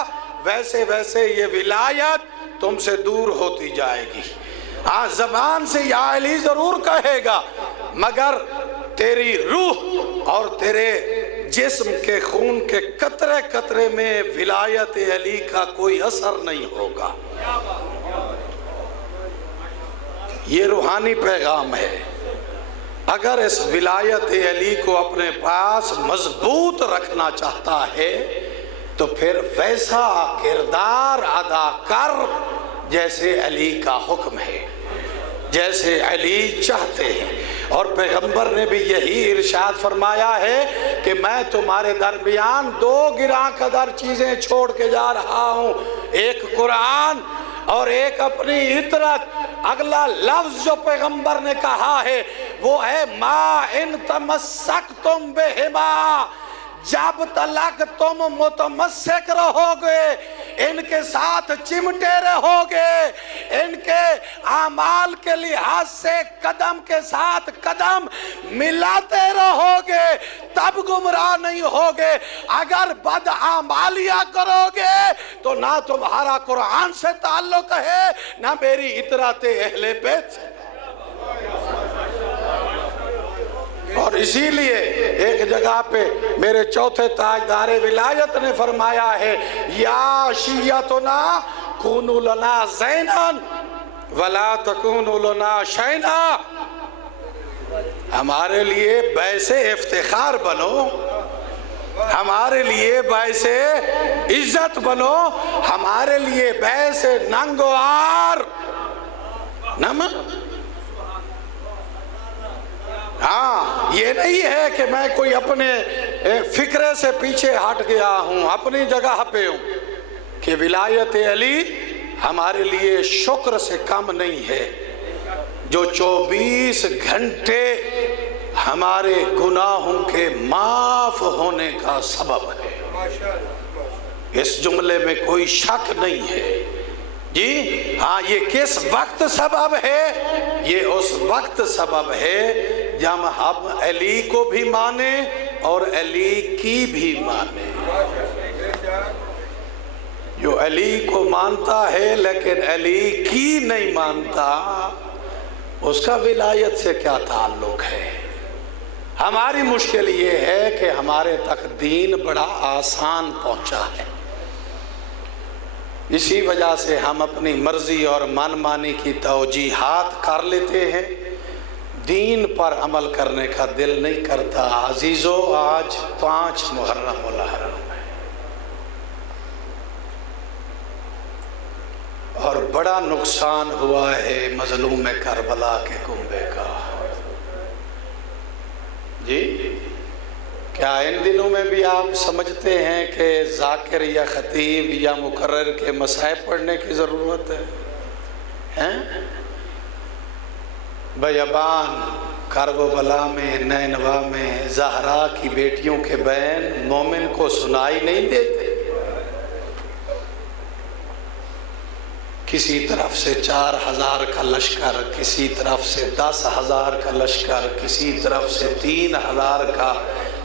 ویسے ویسے یہ ولایت تم سے دور ہوتی جائے گی. ہاں, زبان سے یا علی ضرور کہے گا مگر تیری روح اور تیرے جسم کے خون کے قطرے قطرے میں ولایت علی کا کوئی اثر نہیں ہوگا. یہ روحانی پیغام ہے. اگر اس ولایت علی کو اپنے پاس مضبوط رکھنا چاہتا ہے تو پھر ویسا کردار ادا کر جیسے علی کا حکم ہے, جیسے علی چاہتے ہیں. اور پیغمبر نے بھی یہی ارشاد فرمایا ہے کہ میں تمہارے درمیان 2 گراں قدر چیزیں چھوڑ کے جا رہا ہوں, ایک قرآن اور ایک اپنی عطرت. اگلا لفظ جو پیغمبر نے کہا ہے وہ ہے ما ان تمسکتم بہما, جب تلک تم متمسک رہو گے, ان کے ساتھ چمٹے رہو گے, ان کے اعمال کے لحاظ سے قدم کے ساتھ قدم ملاتے رہو گے, تب گمراہ نہیں ہوگے. اگر بد اعمالیاں کرو گے تو نہ تمہارا قرآن سے تعلق ہے نہ میری اطاعت اہل بیت سے. اور اسی لیے ایک جگہ پہ میرے چوتھے تاجدار ولایت نے فرمایا ہے یا شیعتنا کونوا لنا زینا ولا تکونوا لنا شینا، ہمارے لیے باعث افتخار بنو، ہمارے لیے باعث عزت بنو، ہمارے لیے باعث ننگوار ہاں، یہ نہیں ہے کہ میں کوئی اپنے فکرے سے پیچھے ہٹ گیا ہوں، اپنی جگہ پہ ہوں، کہ ولایت علی ہمارے لیے شکر سے کم نہیں ہے، جو 24 گھنٹے ہمارے گناہوں کے معاف ہونے کا سبب ہے، اس جملے میں کوئی شک نہیں ہے جی ہاں۔ یہ کس وقت سبب ہے؟ یہ اس وقت سبب ہے جب ہم علی کو بھی مانیں اور علی کی بھی مانیں۔ جو علی کو مانتا ہے لیکن علی کی نہیں مانتا، اس کا ولایت سے کیا تعلق ہے؟ ہماری مشکل یہ ہے کہ ہمارے تک دین بڑا آسان پہنچا ہے، اسی وجہ سے ہم اپنی مرضی اور من مانی کی توجیحات کر لیتے ہیں، دین پر عمل کرنے کا دل نہیں کرتا۔ عزیزو، آج 5 محرم الحرام ہے اور بڑا نقصان ہوا ہے مظلوم کربلا کے کنبے کا جی۔ کیا ان دنوں میں بھی آپ سمجھتے ہیں کہ ذاکر یا خطیب یا مقرر کے مصائب پڑھنے کی ضرورت ہے؟ بیابان کربلا میں، نینوا میں زہرا کی بیٹیوں کے بین مومن کو سنائی نہیں دیتے؟ کسی طرف سے 4000 کا لشکر، کسی طرف سے 10,000 کا لشکر، کسی طرف سے 3000 کا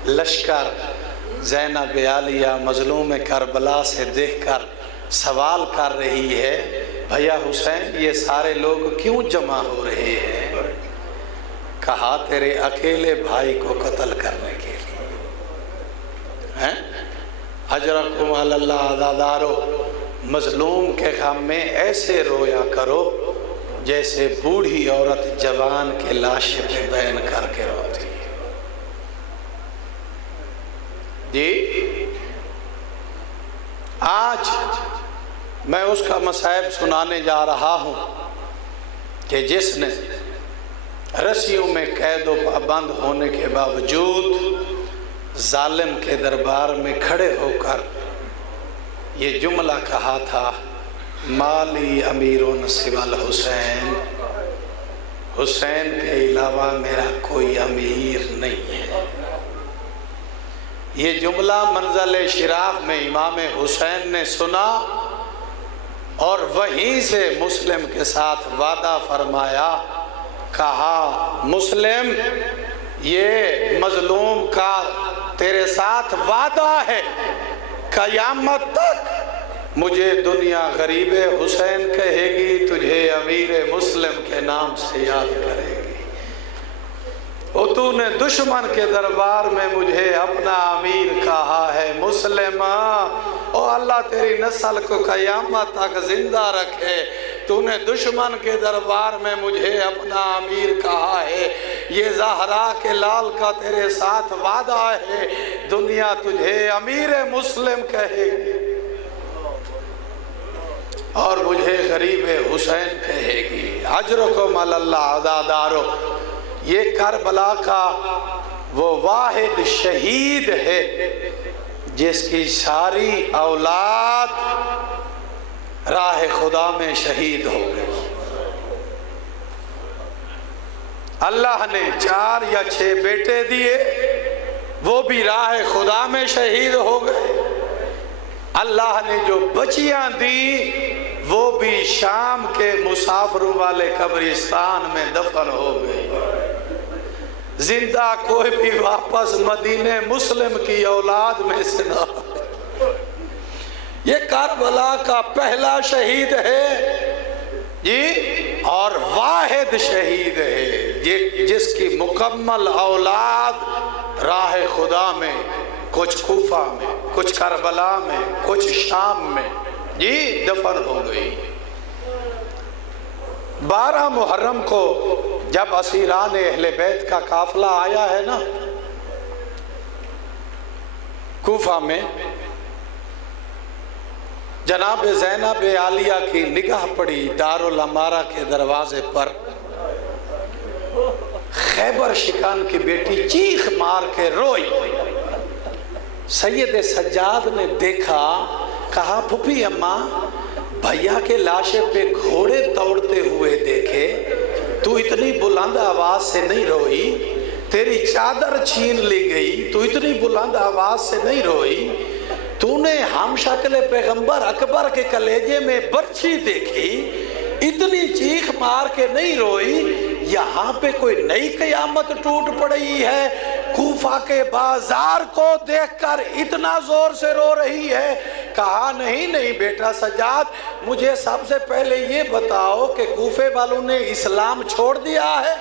لشکر۔ زینب عالیہ مظلوم کربلا سے دیکھ کر سوال کر رہی ہے، بھیا حسین یہ سارے لوگ کیوں جمع ہو رہے ہیں؟ کہا تیرے اکیلے بھائی کو قتل کرنے کے لیے۔ اجرکم علی اللہ عزادارو، مظلوم کے غم میں ایسے رویا کرو جیسے بوڑھی عورت جوان کے لاشے پہ بین کر کے روتی ہے جی۔ آج میں اس کا مصائب سنانے جا رہا ہوں کہ جس نے رسیوں میں قید و پابند ہونے کے باوجود ظالم کے دربار میں کھڑے ہو کر یہ جملہ کہا تھا، مالی امیرون سوی الحسین، حسین کے علاوہ میرا کوئی امیر نہیں ہے۔ یہ جملہ منزل شراف میں امام حسین نے سنا اور وہیں سے مسلم کے ساتھ وعدہ فرمایا، کہا مسلم یہ مظلوم کا تیرے ساتھ وعدہ ہے، قیامت تک مجھے دنیا غریب حسین کہے گی، تجھے امیر مسلم کے نام سے یاد کرے گی۔ اور تو نے دشمن کے دربار میں مجھے اپنا امیر کہا ہے، مسلم او اللہ تیری نسل کو قیامت تک زندہ رکھے، تو نے دشمن کے دربار میں مجھے اپنا امیر کہا ہے، یہ زہرا کے لال کا تیرے ساتھ وعدہ ہے، دنیا تجھے امیر مسلم کہے گی اور مجھے غریب حسین کہے گی۔ اجرکم علی اللہ عزادارو، یہ کربلا کا وہ واحد شہید ہے جس کی ساری اولاد راہ خدا میں شہید ہو گئی۔ اللہ نے 4 یا 6 بیٹے دیے، وہ بھی راہ خدا میں شہید ہو گئے۔ اللہ نے جو بچیاں دی وہ بھی شام کے مسافروں والے قبرستان میں دفن ہو گئی۔ زندہ کوئی بھی واپس مدینہ مسلم کی اولاد میں سے نہ۔ یہ کربلا کا پہلا شہید ہے جی، اور واحد شہید ہے۔ جس کی مکمل اولاد راہ خدا میں، کچھ کوفہ میں، کچھ کربلا میں، کچھ شام میں جی دفن ہو گئی۔ 12 محرم کو جب اسیران اہل بیت کا قافلہ آیا ہے نا کوفہ میں، جناب زینب عالیہ کی نگاہ پڑی دارالامارہ کے دروازے پر، خیبر شکان کی بیٹی چیخ مار کے روئی۔ سید سجاد نے دیکھا، کہا پھپھی اماں بھیا کے لاشے پہ گھوڑے دوڑتے ہوئے دیکھے، تو اتنی بلند آواز سے نہیں روئی، تیری چادر چھین لی گئی، تو اتنی بلند آواز سے نہیں روئی، تو نے ہم شکل پیغمبر اکبر کے کلیجے میں برچھی دیکھی، اتنی چیخ مار کے نہیں روئی، یہاں پہ کوئی نئی قیامت ٹوٹ پڑی ہے، کوفہ کے بازار کو دیکھ کر اتنا زور سے رو رہی ہے؟ کہا نہیں بیٹا سجاد، مجھے سب سے پہلے یہ بتاؤ کہ کوفے والوں نے اسلام چھوڑ دیا ہے؟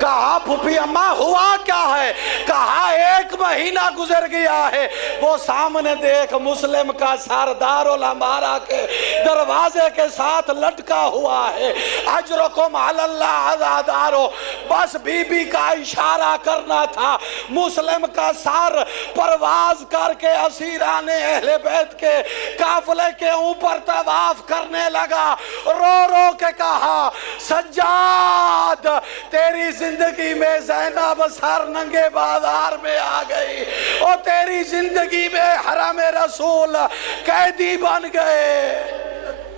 کہا پھپھی اماں ہوا کیا ہے؟ کہا 1 مہینہ گزر گیا ہے، وہ سامنے دیکھ مسلم کا سر دارالامارہ کے دروازے کے ساتھ لٹکا ہوا ہے، اجرکم علی اللہ عزادارو، بس بی بی کا اشارہ کرنا تھا، مسلم کا سر پرواز کر کے اسیران اہل بیت کے قافلے کے اوپر طواف کرنے لگا، رو رو کے کہا سجاد تیری زندگی میں زینب سر ننگے بازار میں آ گئی، اور تیری زندگی میں حرم رسول قیدی بن گئے۔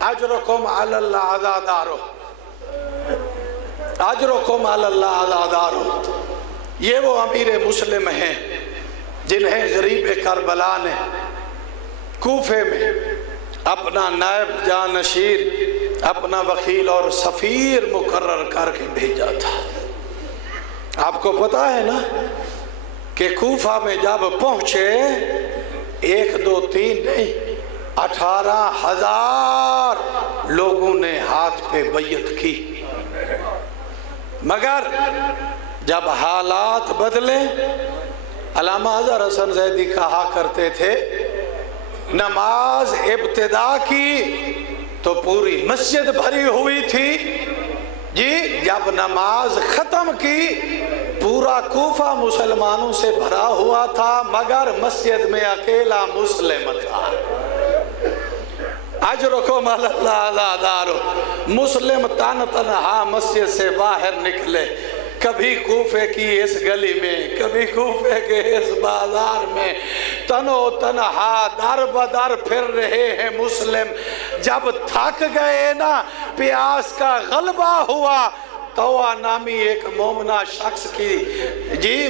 اجرکم علی اللہ عزادارو، اجرکم علی اللہ عزادارو۔ یہ وہ امیر مسلم ہیں جنہیں غریب کربلا نے کوفے میں اپنا نائب جانشین، اپنا وکیل اور سفیر مقرر کر کے بھیجا تھا۔ آپ کو پتا ہے نا کہ کوفہ میں جب پہنچے 1 2 3 نہیں 18,000 لوگوں نے ہاتھ پہ بیعت کی، مگر جب حالات بدلے، علامہ اظہر حسن زیدی کہا کرتے تھے نماز ابتدا کی تو پوری مسجد بھری ہوئی تھی جی، جب نماز ختم کی پورا کوفہ مسلمانوں سے بھرا ہوا تھا، مگر مسجد میں اکیلا مسلم تھا۔ اجرکم علی اللہ عزادارو، مسلم تنہا مسجد سے باہر نکلے، کبھی کوفے کی اس گلی میں، کبھی کوفے کے اس بازار میں، تنہا در بدر پھر رہے ہیں مسلم۔ جب تھک گئے نا، پیاس کا غلبہ ہوا، توہ نامی ایک مومنہ شخص کی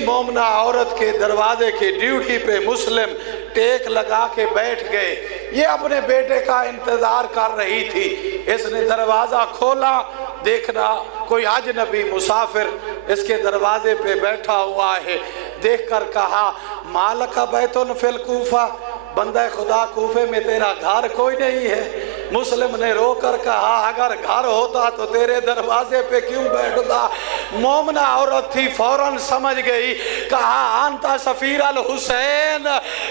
مومنہ عورت کے دروازے کی ڈیوٹی پہ مسلم ٹیک لگا کے بیٹھ گئے، یہ اپنے بیٹے کا انتظار کر رہی تھی۔ اس نے دروازہ کھولا، دیکھنا کوئی اجنبی مسافر اس کے دروازے پہ بیٹھا ہوا ہے، دیکھ کر کہا مالک بیت فی الکوفہ، بندہ خدا کوفے میں تیرا گھر کوئی نہیں ہے؟ مسلم نے رو کر کہا اگر گھر ہوتا تو تیرے دروازے پہ کیوں بیٹھتا؟ مومنہ عورت تھی، فوراً سمجھ گئی، کہا انتا سفیر الحسین،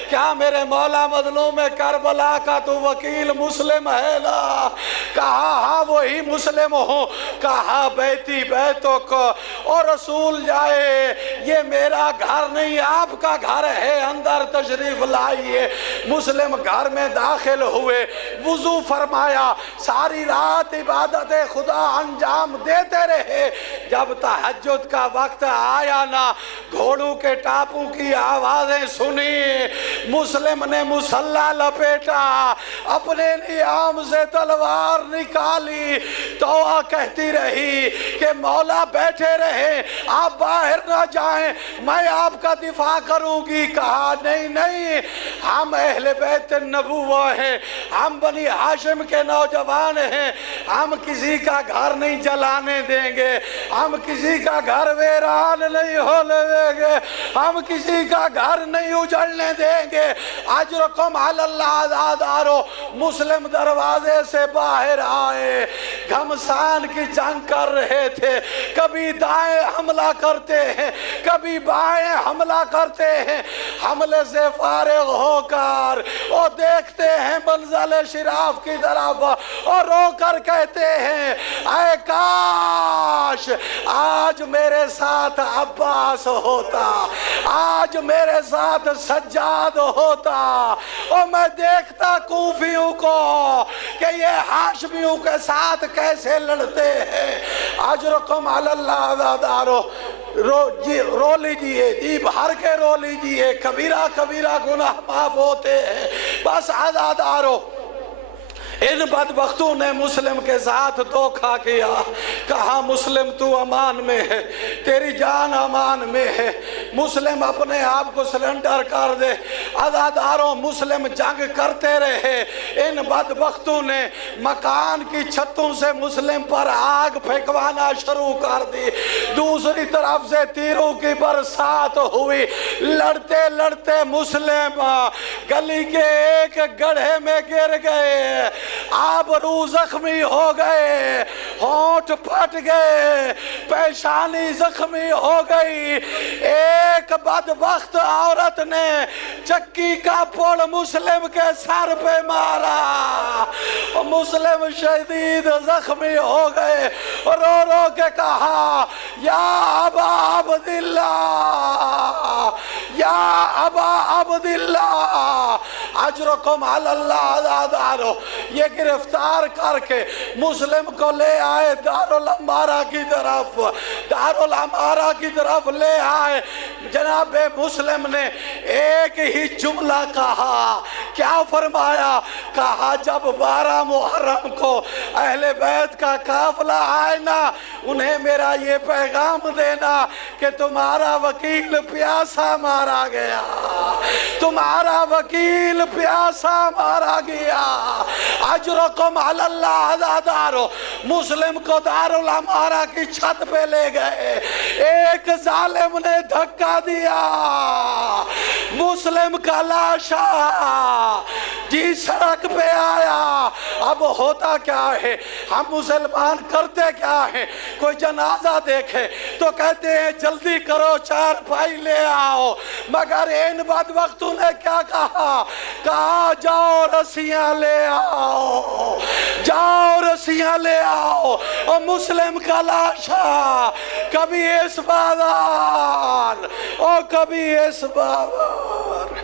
کیا میرے مولا مظلوم کربلا کا تو وکیل مسلم ہے نا؟ کہا ہاں وہی مسلم ہوں۔ کہا بیتی بیتوں کو اور رسول جائے، یہ میرا گھر نہیں آپ کا گھر ہے، اندر تشریف لائیے۔ مسلم گھر میں داخل ہوئے، وضو فرمایا، ساری رات عبادت خدا انجام دیتے رہے۔ جب تہجد کا وقت آیا نا، گھوڑوں کے ٹاپوں کی آوازیں سنی، مسلم نے مسلح لپیٹا، اپنے نیام سے تلوار نکالی، توہ کہتی رہی کہ مولا بیٹھے رہے رہیں، آپ باہر نہ جائیں، میں آپ کا دفاع کروں گی۔ کہا نہیں نہیں، ہم اہل بیت النبوہ ہیں، ہم بنی ہاشم کے نوجوان ہیں، ہم کسی کا گھر نہیں جلانے دیں گے، ہم کسی کا گھر ویران نہیں ہونے دیں گے، ہم کسی کا گھر نہیں اجڑنے دیں گے۔ اجرکم علی اللہ عزادارو، مسلم دروازے سے باہر آئے، گھمسان کی جنگ کر رہے تھے، کبھی دائیں حملہ کرتے ہیں، کبھی بائیں حملہ کرتے ہیں۔ حملے سے فارغ ہو کر وہ دیکھتے ہیں منزل شراف کی طرف اور رو کر کہتے ہیں اے کاش آج میرے ساتھ عباس ہوتا، آج میرے ساتھ سجاد ہوتا، اور میں دیکھتا کوفیوں کو کہ یہ ہاشمیوں کے ساتھ کیسے لڑتے ہیں۔ اجرکم علی اللہ عزادارو، رو لیجئے، جی بھر کے رو لیجئے، کبیرہ کبیرہ گناہ معاف ہوتے ہیں۔ بس عزادارو، ان بدبختوں نے مسلم کے ساتھ دھوکہ کیا، کہا مسلم تو امان میں ہے، تیری جان امان میں ہے، مسلم اپنے آپ کو سلنڈر کر دے۔ عزاداروں، مسلم جنگ کرتے رہے، ان بدبختوں نے مکان کی چھتوں سے مسلم پر آگ پھینکوانا شروع کر دی، دوسری طرف سے تیروں کی برسات ہوئی، لڑتے لڑتے مسلم گلی کے ایک گڑھے میں گر گئے، آبرو زخمی ہو گئے، ہونٹ پھٹ گئے، پیشانی زخمی ہو گئی۔ ایک بدبخت عورت نے چکی کا پھوڑ مسلم کے سر پہ مارا، مسلم شدید زخمی ہو گئے، رو رو کے کہا یا ابا عبداللہ، یا ابا عبداللہ۔ اجرکم علی اللہ عزادارو، یہ گرفتار کر کے مسلم کو لے آئے دارالامارہ کی طرف، دارالامارہ کی طرف لے آئے۔ جناب مسلم نے ایک ہی جملہ کہا، کیا فرمایا؟ کہا جب 12 محرم کو اہل بیت کا قافلہ آئے نا، انہیں میرا یہ پیغام دینا کہ تمہارا وکیل پیاسا مارا گیا، تمہارا وکیل پیاسا مارا گیا۔ اجرکم علی اللہ عزادارو، مسلم کو دارالامارہ کی چھت پہ لے گئے، ایک ظالم نے دھکا دیا، مسلم کا لاشا جی سڑک پہ آیا۔ اب ہوتا کیا ہے، ہم مسلمان کرتے کیا ہیں، کوئی جنازہ دیکھے تو کہتے ہیں جلدی کرو چارپائی لے آؤ، مگر ان بدبختوں نے کیا کہا؟ کہا جاؤ رسیاں لے آؤ، جاؤ رسیاں لے آؤ۔ اور مسلم کا لاشا کبھی اس بازار اور کبھی اس بازار۔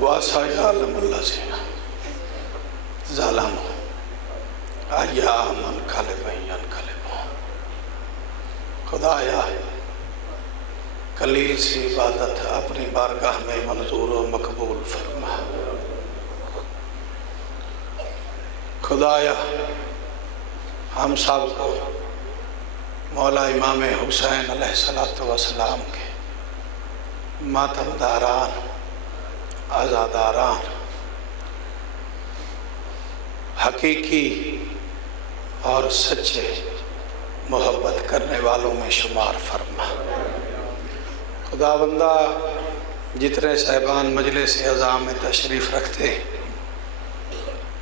وَسَيَعْلَمُ الَّذِينَ ظَلَمُوا أَيَّامَ انقلبوا ينقلبون۔ خدایا قلیل سی عبادت اپنی بارگاہ میں منظور و مقبول فرما۔ خدایا ہم سب کو مولا امام حسین علیہ السلام کے ماتم داران، عزاداران، حقیقی اور سچے محبت کرنے والوں میں شمار فرما۔ خدا بندہ جتنے صاحبان مجلس اعزاء میں تشریف رکھتے ہیں،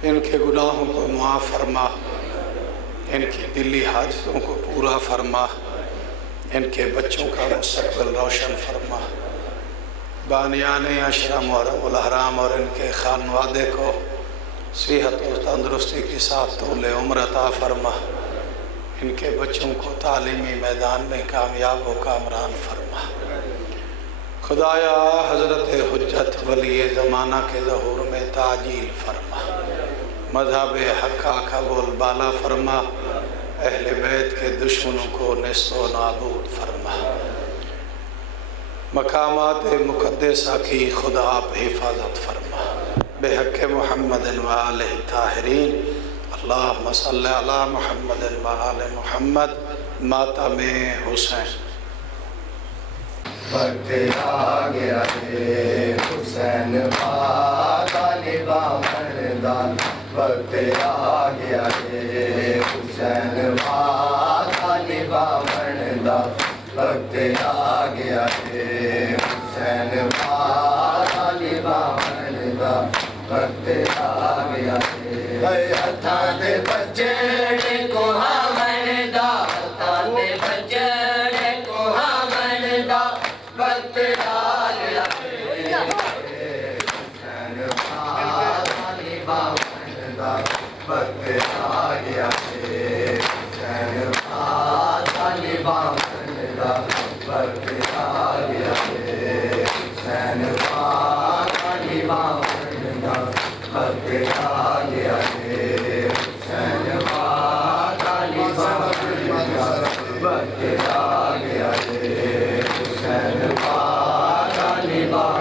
ان کے گناہوں کو معاف فرما، ان کی دلی حاجتوں کو پورا فرما، ان کے بچوں کا مستقبل روشن فرما، بانیان عشرہ محرم الحرام اور ان کے خانوادے کو صحت اور تندرستی کے ساتھ طول عمر عطا فرما، ان کے بچوں کو تعلیمی میدان میں کامیاب و کامران فرما۔ خدایا حضرت حجت ولی زمانہ کے ظہور میں تعجیل فرما، مذہب حقہ کا بول بالا فرما، اہل بیت کے دشمنوں کو نیست و نابود فرما۔ مقامات مقدسہ کی خدا آپ حفاظت فرما بحق محمد و آلہ الطاہرین اللہم صلی علی محمد و آل محمد ماتم حسین وقت آ گیا ہے حسین طالبہ مردان وقت آ گیا ہے حسین طالبہ مردان وقت آ گیا ہے حسین طالبہ مردان وقت آ گیا ہے ہتھاں دے بچے کو مردان ہتھاں دے بچے کو مردان وقت آ گیا ہے حسین طالبہ مردان وقت آ گیا ہے حسین طالبہ مردان وقت آ گیا ہے حسین طالبہ مردان وقت آ گیا ہے حسین طالبہ مردان وقت آ گیا ہے حسین طالبہ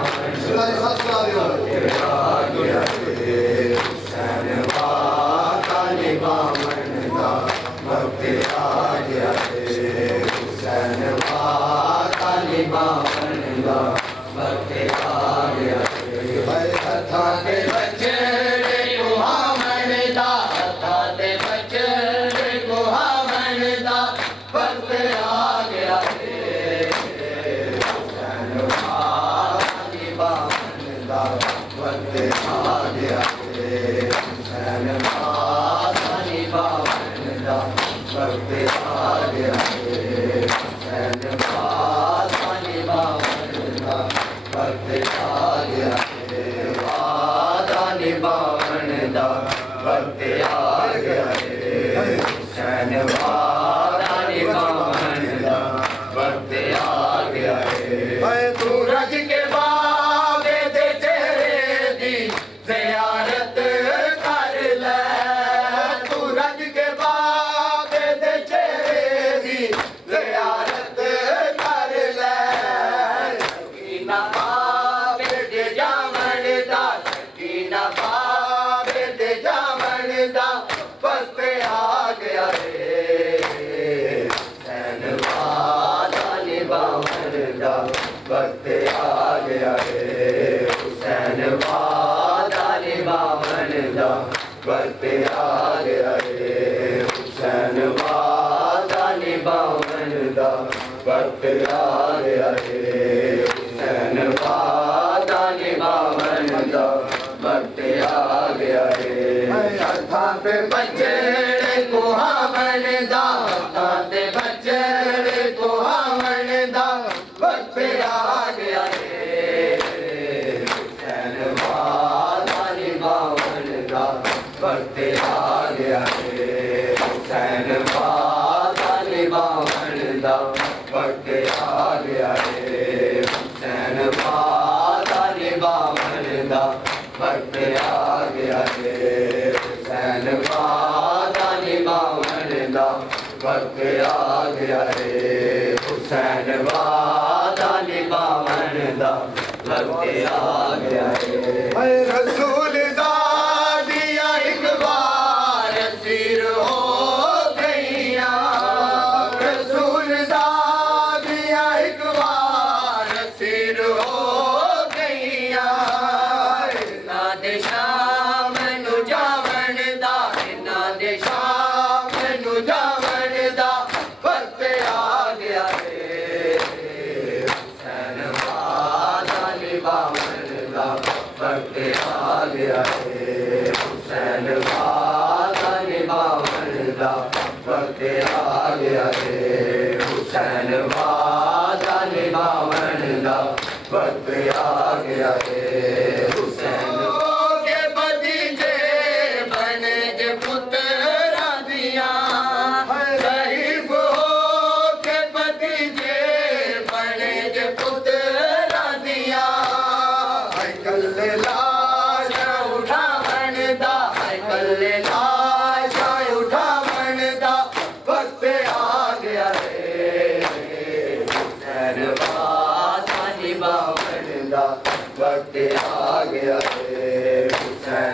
مردان وقت آ گیا ہے حسین طالبہ مردان وقت آ گیا ہے حسین طالبہ مردان وقت آ گیا ہے ہتھاں دے بچے کو مردان ہتھاں دے بچے کو مردان وقت آ گیا ہے حسین طالبہ مردان وقت آ گیا ہے حسین طالبہ مردان وقت آ گیا ہے حسین طالبہ مردان وقت آ گیا ہے طالبہ مردان وقت آ گیا ہے حسین طالبہ مردان وقت آ گیا ہے سورج کے باب دے چہرے دی زیارت کر لے سورج کے باب دے چہرے دی زیارت کر لے سکینہ باب دے جامن دا سکینہ باب دے جامن دا وقت آ گیا ہے حسین طالبہ مردان وقت آ گیا ہے حسین طالبہ مردان وقت آ گیا ہے حسین طالبہ مردان وقت آ گیا ہے حسین طالبہ مردان وقت آ گیا ہے ہتھاں پہ بچے کو مردان ہتھاں پہ بچے کو مردان وقت آ گیا ہے حسین طالبہ مردان وقت آ گیا ہے حسین طالبہ مردان وقت آ گیا ہے حسین طالبہ مردان وقت آ گیا ہے حسین طالبہ مردان وقت آ گیا ہے حسین طالبہ مردان وقت آ گیا ہے رسول دادیاں ایک بار اسیر ہو گئیاں رسول دادیاں ایک بار اسیر ہو گئیاں ناد شام نو جاون دا ناد شام نو جاون دا وقت آ گیا ہے حسین طالبہ مردان وقت آ گیا ہے حسین طالبہ مردان وقت آ گیا ہے حسین طالبہ مردان وقت آ گیا ہے حسین کے بھتیجے بنے جے پتراں دیاں ضعیف ہو کے بھتیجے بنے جے پتراں دیاں کلے لاشاں اٹھاون دا کلے لاشاں اٹھاون دا وقت آ گیا ہے حسین